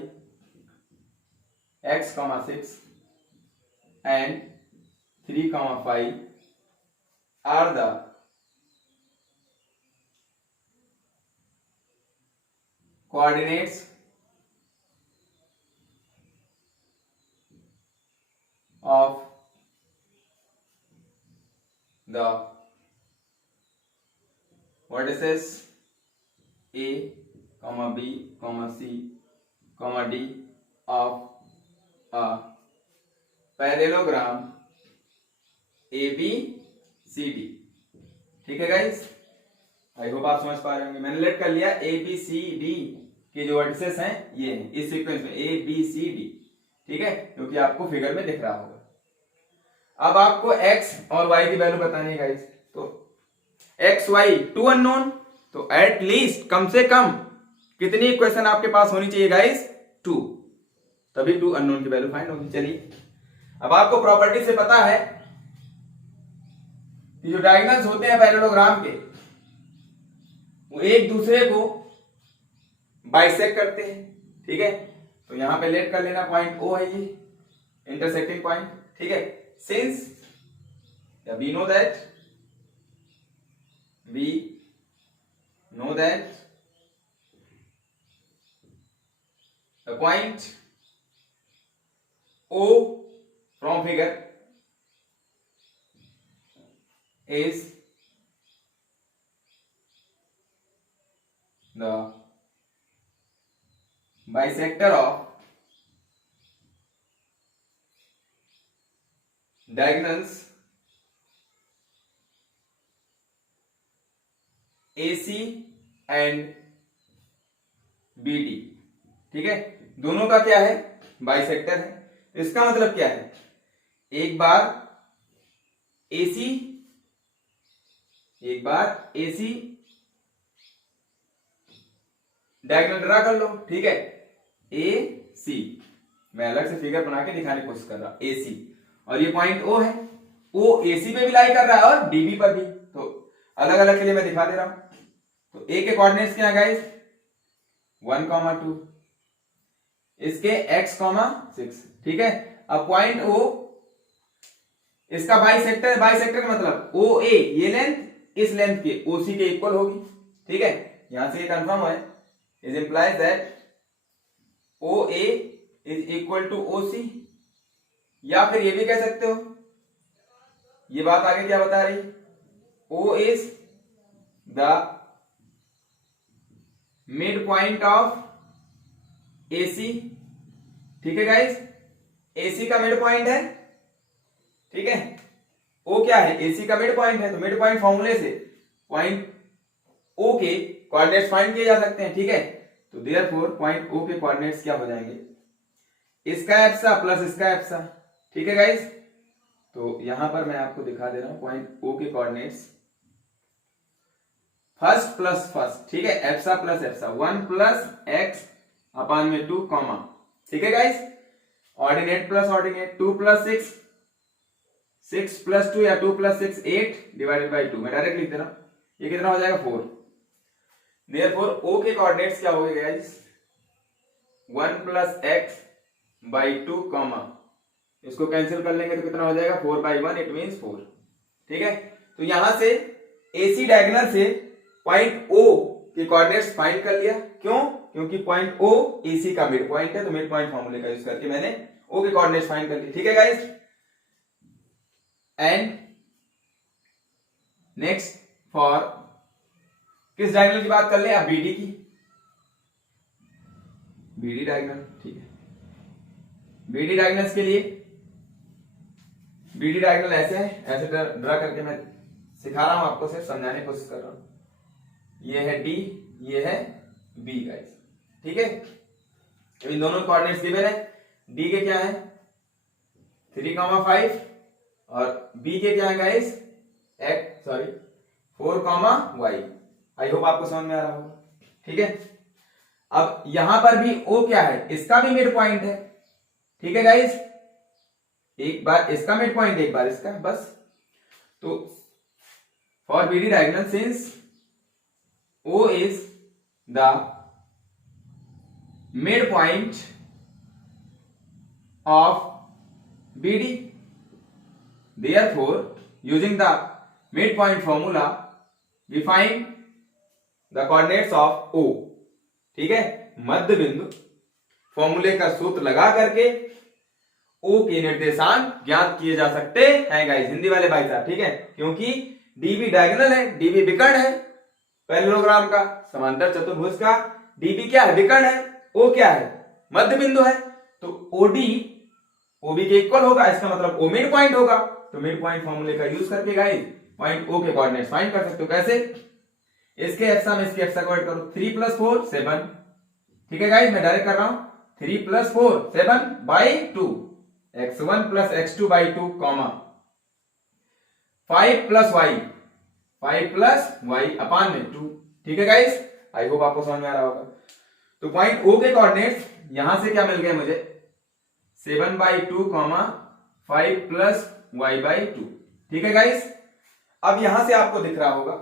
x, 6 and 3, 5 are the coordinates of the vertices A, B, C, D of a parallelogram ABCD। ठीक है गाइस, आई होप आप समझ पा रहे होंगे। मैंने लेट कर लिया ABCD के जो वर्टिसेस हैं ये हैं इस सीक्वेंस में ABCD। ठीक है, क्योंकि आपको फिगर में दिख रहा होगा। अब आपको x और y की वैल्यू बतानी है गाइस, तो x y 2 अननोन, तो एट लीस्ट कम से कम कितनी इक्वेशन आपके पास होनी चाहिए गाइस 2, तभी 2 अननोन की वैल्यू फाइंड होगी। चलिए अब आपको प्रॉपर्टी से पता है कि जो डायगोनल्स होते हैं पैरेललोग्राम के वो एक दूसरे को बाइसेक्ट करते हैं। ठीक है, तो यहां पे लेट कर लेना पॉइंट O है ये इंटरसेक्टिंग पॉइंट। ठीक है, since we know that the point O from figure is the bisector of diagonals AC and BD। ठीक है, दोनों का क्या है बाइसेक्टर है। इसका मतलब क्या है, एक बार AC डायगोनल ड्रा कर लो। ठीक है, AC मैं अलग से फिगर बना के दिखाने की कोशिश कर रहा AC, और ये पॉइंट O है, O AC पे भी लाई कर रहा है और DB पर भी, तो अलग अलग के लिए मैं दिखा दे रहा हूं। तो A के कोऑर्डिनेट्स क्या है गाइस 1, 2, इसके x, 6। ठीक है, अब पॉइंट O इसका बाइसेक्टर, बाइसेक्टर का मतलब ओ ए ये लेंथ इस लेंथ के ओसी के इक्वल होगी, ठीक है। यहां से ये कंफर्म है, is implies that O A is equal to O C. या फिर ये भी कह सकते हो, ये बात आगे क्या बता रही, O is the mid point of AC, ठीक है गाइस, एसी का मिड पॉइंट है, ठीक है। ओ क्या है, एसी का मिड पॉइंट है, तो मिड पॉइंट फॉर्मूले से पॉइंट ओ के कोऑर्डिनेट्स फाइंड किए जा सकते हैं, ठीक है। तो देयरफॉर पॉइंट ओ के कोऑर्डिनेट्स क्या हो जाएंगे, इसका एप्सा प्लस इसका एप्सा, ठीक है गाइस। तो यहां पर मैं आपको दिखा दे रहा हूं पॉइंट ओ के कोऑर्डिनेट्स, फर्स्ट प्लस फर्स्ट, ठीक है, एप्सा प्लस एप्सा, 1 प्लस एक्स अपान में 2 कॉमा, ठीक है guys. Ordinate plus ordinate, 2 plus 6, 6 plus 2 या 2 प्लस 6 8 डिवाइडेड बाई 2, मैं डायरेक्ट लिख दे रहा हूं, ये कितना हो जाएगा 4। देयरफॉर ओ के कोऑर्डिनेट्स क्या हो गए guys, 1 plus x by 2 comma, इसको कैंसिल कर लेंगे तो कितना हो जाएगा 4 बाई 1, इट मीन्स 4, ठीक है। तो यहां से एसी डायगोनल से पॉइंट ओ के कोऑर्डिनेट्स फाइंड कर लिया, क्यों, क्योंकि पॉइंट ओ एसी का मिड पॉइंट है, तो मिड पॉइंट फॉर्मूले का यूज करके मैंने ओ के कोऑर्डिनेट्स फाइंड कर लिए, ठीक है गाइस। एंड नेक्स्ट फॉर किस डायगोनल की बात कर ले, अब बीडी की, बीडी डायगोनल, ठीक है। बीडी डायगोनल्स के लिए, बीडी डायगोनल ऐसे है, ऐसे ड्रा करके मैं सिखा रहा हूं आपको, सिर्फ समझाने की कोशिश कर रहा हूं। ये है डी, ये है बी गाइस, ठीक है। इन दोनों कोऑर्डिनेट्स गिवन है, डी के क्या है 3,5 और बी के क्या है गाइस 4,y। आई होप आपको समझ में आ रहा होगा, ठीक है। अब यहां पर भी ओ क्या है, इसका भी मिड पॉइंट है, ठीक है गाइस, एक बार इसका मिड पॉइंट एक बार इसका, बस। तो for BD diagonal since O is the mid point of BD, therefore using the midpoint formula we find the coordinates of O, ठीक है। मध्य बिंदु फॉर्मूले का सूत्र लगा करके O के निर्देशांक ज्ञात किए जा सकते हैं गाइस, हिंदी वाले भाई साहब, ठीक है। क्योंकि डीबी डायगोनल है, डीबी विकर्ण है पैरेललोग्राम का, समांतर चतुर्भुज का, डीबी क्या है विकर्ण है, O क्या है मध्य बिंदु है, तो ओडी ओबी के इक्वल होगा, इसका मतलब ओ मिड पॉइंट होगा। तो मिड पॉइंट फॉर्मूले का यूज करके गाइस पॉइंट ओ के कोऑर्डिनेट्स फाइंड कर सकते हो, कैसे, इसके एप्सा में इसके एप्सा को ऐड करो, 3 + 4 7, ठीक है गाइस, मैं डायरेक्ट कर रहा हूं, 3 + 4 7 by 2, x1 + x2 by 2 comma 5 + y अपान में 2, ठीक है गाइस। आई होप आपको समझ में आ रहा होगा। तो पॉइंट ओ के कोऑर्डिनेट्स यहां से क्या मिल गए मुझे 7 बाई 2 कॉमा 5 + y बाई 2, ठीक है गाइस। अब यहां से आपको दिख रहा होगा,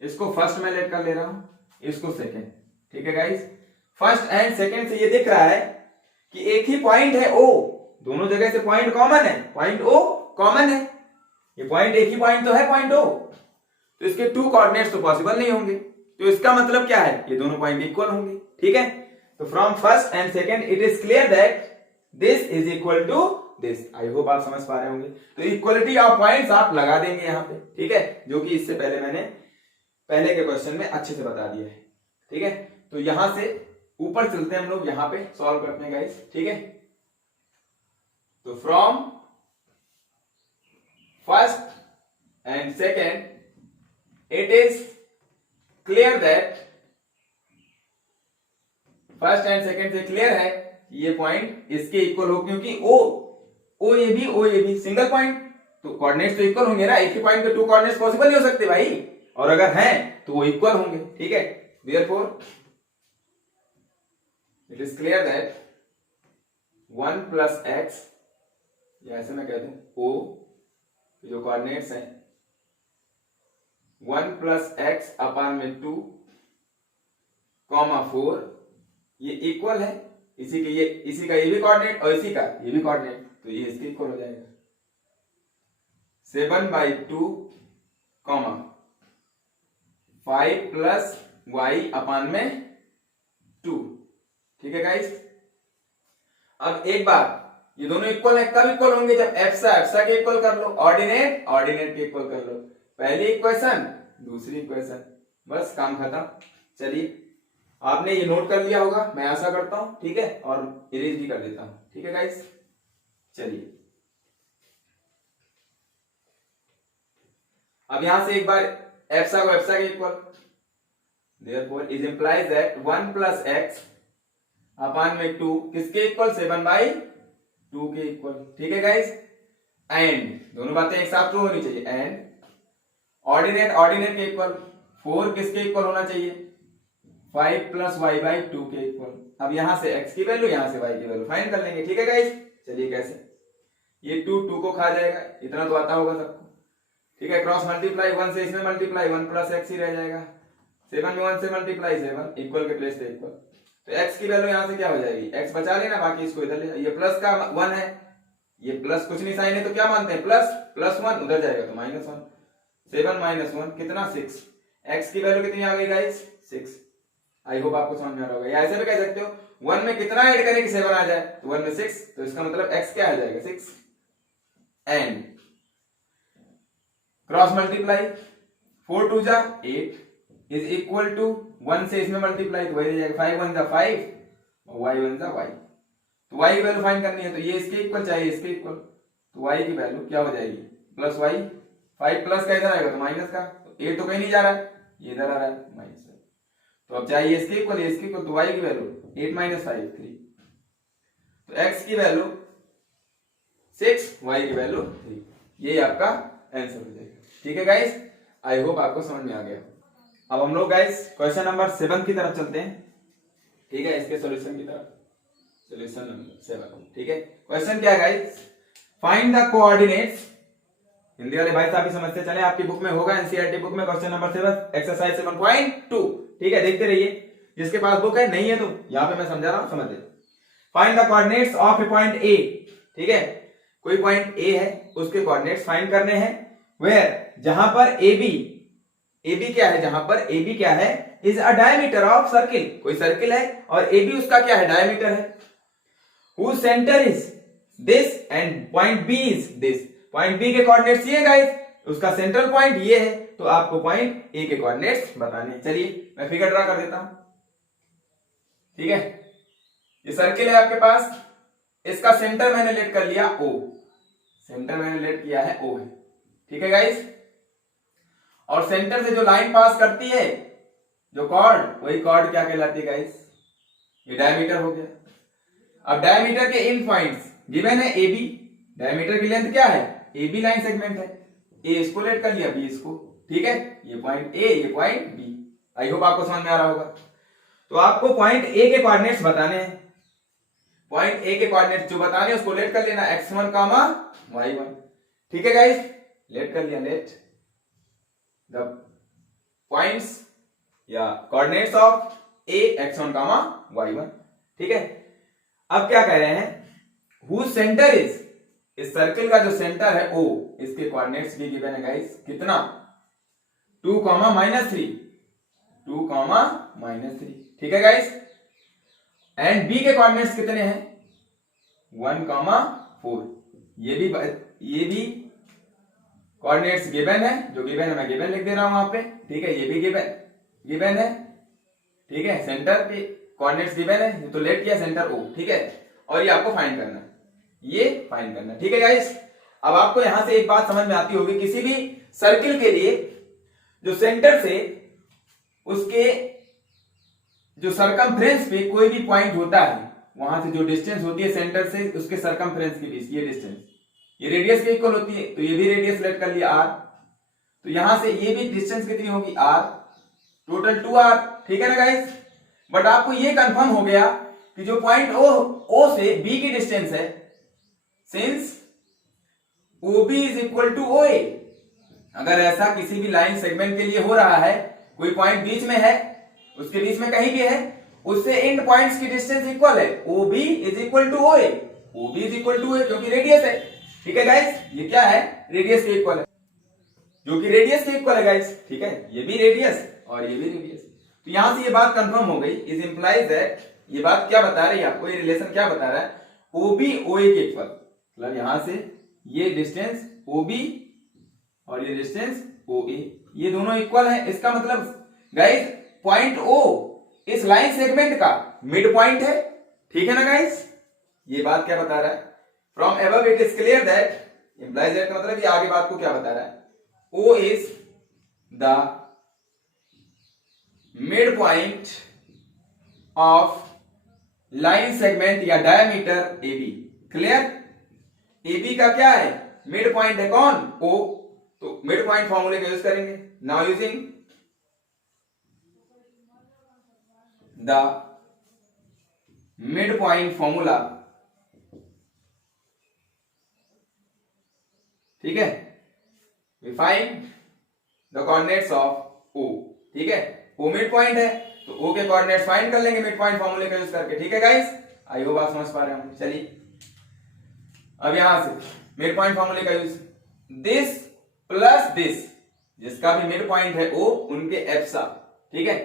इसको फर्स्ट में लेकर ले रहा हूं, इसको सेकंड, ठीक है गाइस। फर्स्ट एंड सेकंड से ये दिख रहा है कि एक ही पॉइंट है ओ, दोनों जगह से पॉइंट कॉमन है, पॉइंट ओ कॉमन है, ये पॉइंट एक ही पॉइंट तो है पॉइंट ओ, तो इसके 2 कोऑर्डिनेट्स तो पॉसिबल नहीं होंगे, तो इसका मतलब क्या है, ये दोनों पॉइंट इक्वल होंगे, ठीक है। तो from first and second it is clear that this is equal to this. I hope आप समझ पा रहे होंगे। तो इक्वलिटी ऑफ पॉइंट्स आप लगा देंगे यहां पे, ठीक है, जो कि इससे पहले मैंने पहले के क्वेश्चन में अच्छे से बता दिया है, ठीक है। तो यहां से ऊपर चलते हैं हम लोग, यहां पे सॉल्व करते हैं गाइस, ठीक है। तो from first and second it is clear that, first and second से क्लियर है ये पॉइंट इसके इक्वल हो, क्योंकि ओ ए बी सिंगल पॉइंट, तो कोऑर्डिनेट्स तो इक्वल होंगे ना, एक ही पॉइंट के 2 कोऑर्डिनेट्स पॉसिबल नहीं हो सकते भाई, और अगर हैं तो वो इक्वल होंगे, ठीक है। Therefore it is clear that 1 + x, या ऐसे मैं कह दूं ओ जो कोऑर्डिनेट्स हैं 1 + x अपान में 2 कॉमा 4, ये इक्वल है इसी के, ये इसी का ये भी कोऑर्डिनेट और इसी का ये भी कोऑर्डिनेट, तो ये इसके इक्वल हो जाएगा, 7/2 कॉमा 5 प्लस वाई अपान में 2। ठीक है गाइस। अब एक बात, ये दोनों इक्वल है, कब इक्वल होंगे? जब एफसा के इक्वल कर लो, ऑर्डिनेट के इक्वल कर लो। पहली इक्वेशन, दूसरी इक्वेशन, बस काम खत्म। चलिए, आपने ये नोट कर लिया होगा, मैं आशा करता हूं। ठीक है, और इरेज भी कर देता हूं। ठीक है गाइस, चलिए अब यहां से एक बार एफसा को एफसा के equal, therefore is implies that 1 plus x upon में 2 किसके इक्वल? 7/2 के इक्वल। ठीक है गाइस, एंड दोनों बातें एक साथ ट्रू होनी चाहिए। एंड ऑर्डिनेट के इक्वल 4 किसके इक्वल होना चाहिए? 5 प्लस y/2 के इक्वल। अब यहां से x की वैल्यू, यहां से y की वैल्यू फाइंड कर लेंगे। ठीक है गाइस, चलिए कैसे? ये 2 को खा जाएगा, इतना तो आता होगा सबको। ठीक है, क्रॉस मल्टीप्लाई 1 से इसमें मल्टीप्लाई 1 प्लस x ही रह जाएगा। 7 में 1 से मल्टीप्लाई 7, इक्वल के प्लेस पे इक्वल, तो x की वैल्यू यहां से क्या हो जाएगी? x बचा लेना, बाकी इसको इधर ले। ये प्लस का 1 है, ये प्लस कुछ नहीं साइन है तो क्या मानते हैं? प्लस 1 उधर जाएगा तो -1। 7 - 1 कितना? 6। x की वैल्यू कितनी आ गई गाइस? 6। आई होप आपको समझ में आ रहा होगा। या ऐसे भी कह सकते हो 1 में कितना ऐड करें कि 7 आ जाए? तो 1 में 6, तो इसका मतलब x क्या आ जाएगा? 6। एंड क्रॉस मल्टीप्लाई 4 2 जा 8 इज इक्वल टू 1 से इसमें मल्टीप्लाई तो वही रह जाएगा 5 1 जा 5 और y 1 जा y। तो y की वैल्यू फाइंड करनी है, तो ये इसके इक्वल चाहिए, इसके इक्वल, तो y की वैल्यू क्या हो जाएगी? Plus y। 5 प्लस का इधर आएगा तो माइनस का, तो 8 तो कहीं नहीं जा रहा है, ये इधर आ रहा है माइनस। तो अब चाहिए इसके इक्वल, ये इसके इक्वल, तो y की वैल्यू 8 - 5 3। तो x की वैल्यू 6, y की वैल्यू 3। ये आपका आंसर हो जाएगा। ठीक है गाइस, आई होप आपको समझ में आ गया। अब हम लोग गाइस क्वेश्चन नंबर 7 की तरफ चलते हैं। ठीक है, इसके सॉल्यूशन की तरफ, सॉल्यूशन नंबर 7। ठीक है, क्वेश्चन क्या है guys? Find the coordinates. Hindi वाले भाई साहब भी समझते चले, आपकी बुक में होगा, एनसीईआरटी बुक में क्वेश्चन नंबर 7 एक्सरसाइज 7.2। ठीक है, देखते रहिए, जिसके पास बुक है, नहीं है तो यहां पे मैं समझा रहा हूं, समझ ले। Find the coordinates of A point A. ठीक है, कोई पॉइंट ए है, उसके कोऑर्डिनेट्स फाइंड करने हैं। वेयर, जहां पर AB क्या है? जहां पर AB क्या है? Is a diameter of circle. कोई सर्किल है और AB उसका क्या है? डायमीटर है। Whose center is this and point B is this। Point B के कोऑर्डिनेट्स ये गाइस, उसका सेंट्रल पॉइंट ये है, तो आपको पॉइंट A के कोऑर्डिनेट्स बताने हैं। चलिए मैं फिगर ड्रा कर देता हूं। ठीक है, ये सर्किल है आपके पास, इसका सेंटर मैंने लेट कर लिया O, सेंटर मैंने लेट किया है O है। ठीक है गाइस, और सेंटर से जो लाइन पास करती है, जो कॉर्ड, वही कॉर्ड क्या कहलाती है गाइस? ये डायमीटर हो गया। अब डायमीटर के इन पॉइंट्स गिवन है AB, डायमीटर की लेंथ क्या है? AB लाइन सेगमेंट है, A इसको लेट कर लिया, B इसको। ठीक है, ये पॉइंट A, ये पॉइंट B। आई होप आपको समझ में आ रहा होगा। तो आपको पॉइंट A के कोऑर्डिनेट्स बताने हैं। पॉइंट A के कोऑर्डिनेट्स जो बताने हैं उसको लेट कर लेना, x1, y1। ठीक है गाइस, लेट कर लिया, लेट द पॉइंट्स या coordinates of A x1, y1। ठीक है, अब क्या कह रहे हैं? Whose center is, इस सर्किल का जो सेंटर है O, इसके कोऑर्डिनेट्स भी गिवन है गाइस, कितना? 2, -3, 2, -3। ठीक है गाइस, एंड B के कोऑर्डिनेट्स कितने हैं? 1, 4। ये भी कोऑर्डिनेट्स गिवन है, जो गिवन है मैं गिवन लिख दे रहा हूं वहां पे। ठीक है, ये भी गिवन है। ठीक है, सेंटर पे कोऑर्डिनेट्स गिवन है, तो लेट किया सेंटर O। ठीक है, और ये आपको फाइंड करना है, ये फाइंड करना है। ठीक है गाइस, अब आपको यहां से एक बात समझ में आती होगी, किसी भी सर्किल के लिए जो सेंटर से उसके जो सरकमफ्रेंस पे कोई भी पॉइंट होता है, वहां से जो डिस्टेंस होती है सेंटर से उसके सरकमफ्रेंस के बीच, ये डिस्टेंस, ये रेडियस के इक्वल होती है, तो ये भी रेडियस लेट कर लिया r। तो यहां से ये भी डिस्टेंस कितनी होगी? r, total 2r। ठीक है ना गाइस, बट आपको ये कंफर्म हो गया कि जो पॉइंट O से B की डिस्टेंस है, since OB is equal to OA, अगर ऐसा किसी भी लाइन सेगमेंट के लिए हो रहा है, कोई पॉइंट बीच में है, उसके बीच में कहीं भी है, उससे इन पॉइंट्स की डिस्टेंस इक्वल है, OB is equal to OA। OB is equal to OA क्योंकि रेडियस है, ठीक है गाइस, ये क्या है, रेडियस के इक्वल है, जो कि रेडियस के इक्वल है गाइस। ठीक है, ये भी रेडियस और ये भी रेडियस। तो यहां से ये बात कंफर्म हो गई, इज इंप्लाइज दैट, ये बात क्या बता रही है आपको, ये रिलेशन क्या बता रहा है, ओबी ओए के इक्वल, मतलब यहां से ये डिस्टेंस ओबी और ये डिस्टेंस ओए, ये दोनों इक्वल है। इसका मतलब गाइस पॉइंट ओ इस लाइन सेगमेंट का मिड पॉइंट है। ठीक है ना गाइस, ये बात क्या बता रहा है, from above it is clear that, implies that का मतलब ये आगे बात को क्या बता रहा है, O is the midpoint of line segment या diameter AB। क्लियर, AB का क्या है, मिड पॉइंट है कौन, O, तो मिड पॉइंट फॉर्मूले का यूज करेंगे। Now using the mid point formula, ठीक है, we find the coordinates of O। ठीक है, O मिड पॉइंट है तो O के कोऑर्डिनेट्स फाइंड कर लेंगे मिड पॉइंट फॉर्मूले का यूज करके। ठीक है गाइस, आई होप आप समझ पा रहे होंगे। चलिए अब यहां से मिड पॉइंट फॉर्मूले का यूज, दिस प्लस दिस, जिसका भी मिड पॉइंट है O, उनके एप्सा, ठीक है,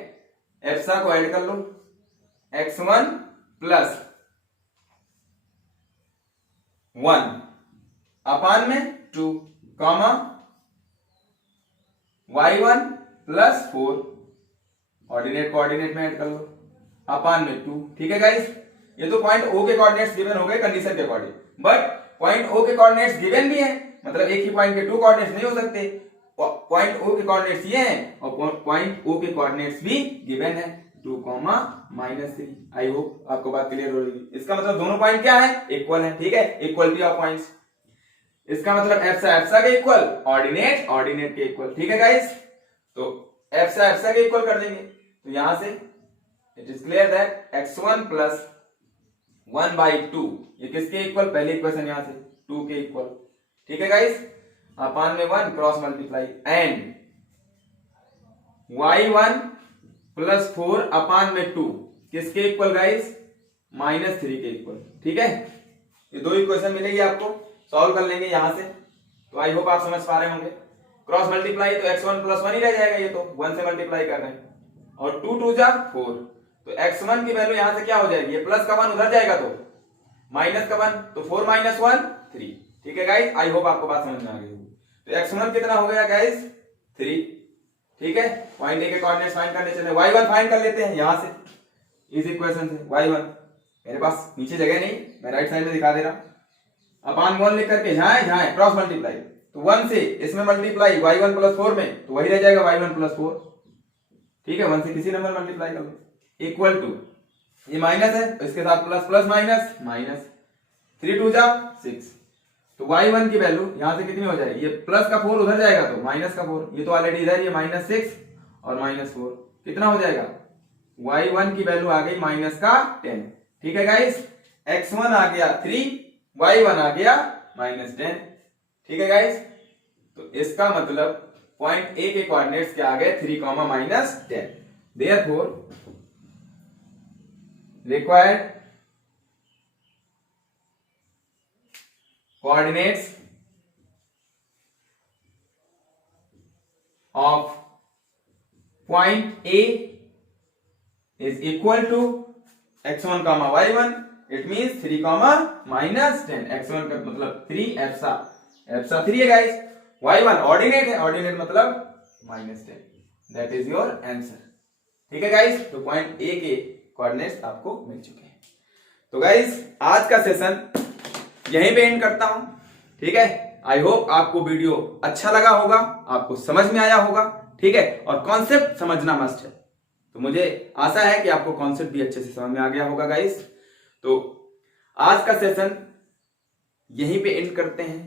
एप्सा को ऐड कर लो, x1 प्लस 1 अपान में 2 comma y1 plus 4 ordinate coordinate में ऐड कर लो, अपान में 2। ठीक है गाइस, ये तो पॉइंट O के कोऑर्डिनेट्स गिवन हो गए कंडीशन के अकॉर्डिंग, बट पॉइंट O के कोऑर्डिनेट्स गिवन भी है, मतलब एक ही पॉइंट के 2 कोऑर्डिनेट्स नहीं हो सकते, पॉइंट O के कोऑर्डिनेट्स ये हैं और पॉइंट O के कोऑर्डिनेट्स भी गिवन है 2, -3। आई होप आपको बात क्लियर हो रही है। इसका मतलब दोनों पॉइंट क्या है, इक्वल है। ठीक है, इक्वलिटी ऑफ पॉइंट्स, इसका मतलब एप्सा एप्सा के इक्वल, ऑर्डिनेट ऑर्डिनेट के इक्वल। ठीक है गाइस, तो एप्सा एप्सा के इक्वल कर देंगे, तो यहां से it is clear that x1 plus 1/2, ये किसके इक्वल, पहली इक्वेशन यहां से 2 के इक्वल। ठीक है गाइस, अपान में 1 cross multiply, and y1 plus 4 अपान में 2 किसके इक्वल गाइस, -3 के इक्वल। ठीक है, ये दो इक्वेशन मिलेगी आपको, सॉल्व कर लेंगे यहां से, तो आई होप आप समझ पा रहे होंगे। क्रॉस मल्टीप्लाई तो x1 प्लस 1 ही रह जाएगा, ये तो 1 से मल्टीप्लाई कर रहे हैं, और 2 2 जा 4, तो x1 की वैल्यू यहां से क्या हो जाएगी, ये प्लस का 1 उधर जाएगा तो माइनस का 1, तो 4 - 1 3। ठीक है गाइस, आई होप आपको बात समझ में आ गई होगी। तो x1 कितना हो गया गाइस, 3। ठीक है, पॉइंट ए के कोऑर्डिनेट्स फाइंड करने चले, y1 फाइंड कर लेते हैं यहां से, इस इक्वेशन से y1, मेरे पास नीचे जगह नहीं, मैं राइट साइड में दिखा दे रहा हूं, अपान 1 लिख करके जहां क्रॉस मल्टीप्लाई, तो 1 से इसमें मल्टीप्लाई y1 प्लस 4 में, तो वही रह जाएगा y1 प्लस 4। ठीक है, 1 से किसी नंबर मल्टीप्लाई कर लो, इक्वल टू, ये माइनस है तो इसके साथ प्लस प्लस माइनस माइनस, 3 2 जा 6, तो y1 की वैल्यू यहां से कितनी हो जाएगी, ये प्लस का 4 उधर जाएगा तो माइनस का 4, ये तो ऑलरेडी इधर, ये -6 और -4 कितना हो जाएगा, y1 की वैल्यू आ गई माइनस का 10। ठीक है गाइस, x1 आ गया 3, y1 आ गया -10। ठीक है गाइस, तो इसका मतलब पॉइंट ए के कोऑर्डिनेट्स क्या आ गए, 3, -10। Therefore required coordinates of point A is equal to x1, y1, it means 3, -10। x1 का मतलब 3, एप्सा 3 है गाइस, y1 ऑर्डिनेट है, ऑर्डिनेट मतलब -10, दैट इज योर आंसर। ठीक है गाइस, तो पॉइंट ए के कोऑर्डिनेट्स आपको मिल चुके हैं। तो गाइस आज का सेशन यहीं पे एंड करता हूं। ठीक है, आई होप आपको वीडियो अच्छा लगा होगा, आपको समझ में आया होगा। ठीक है, और कॉन्सेप्ट समझना मस्ट है, तो मुझे आशा है कि आपको कॉन्सेप्ट भी अच्छे से समझ में आ गया होगा गाइस। तो आज का सेशन यहीं पे एंड करते हैं।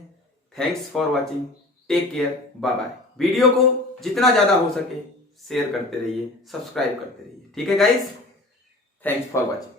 Thanks for watching, take care, bye bye. Video को जितना ज्यादा हो सके शेयर करते रहिए, सब्सक्राइब करते रहिए। ठीक है गाइस, थैंक्स फॉर वॉचिंग।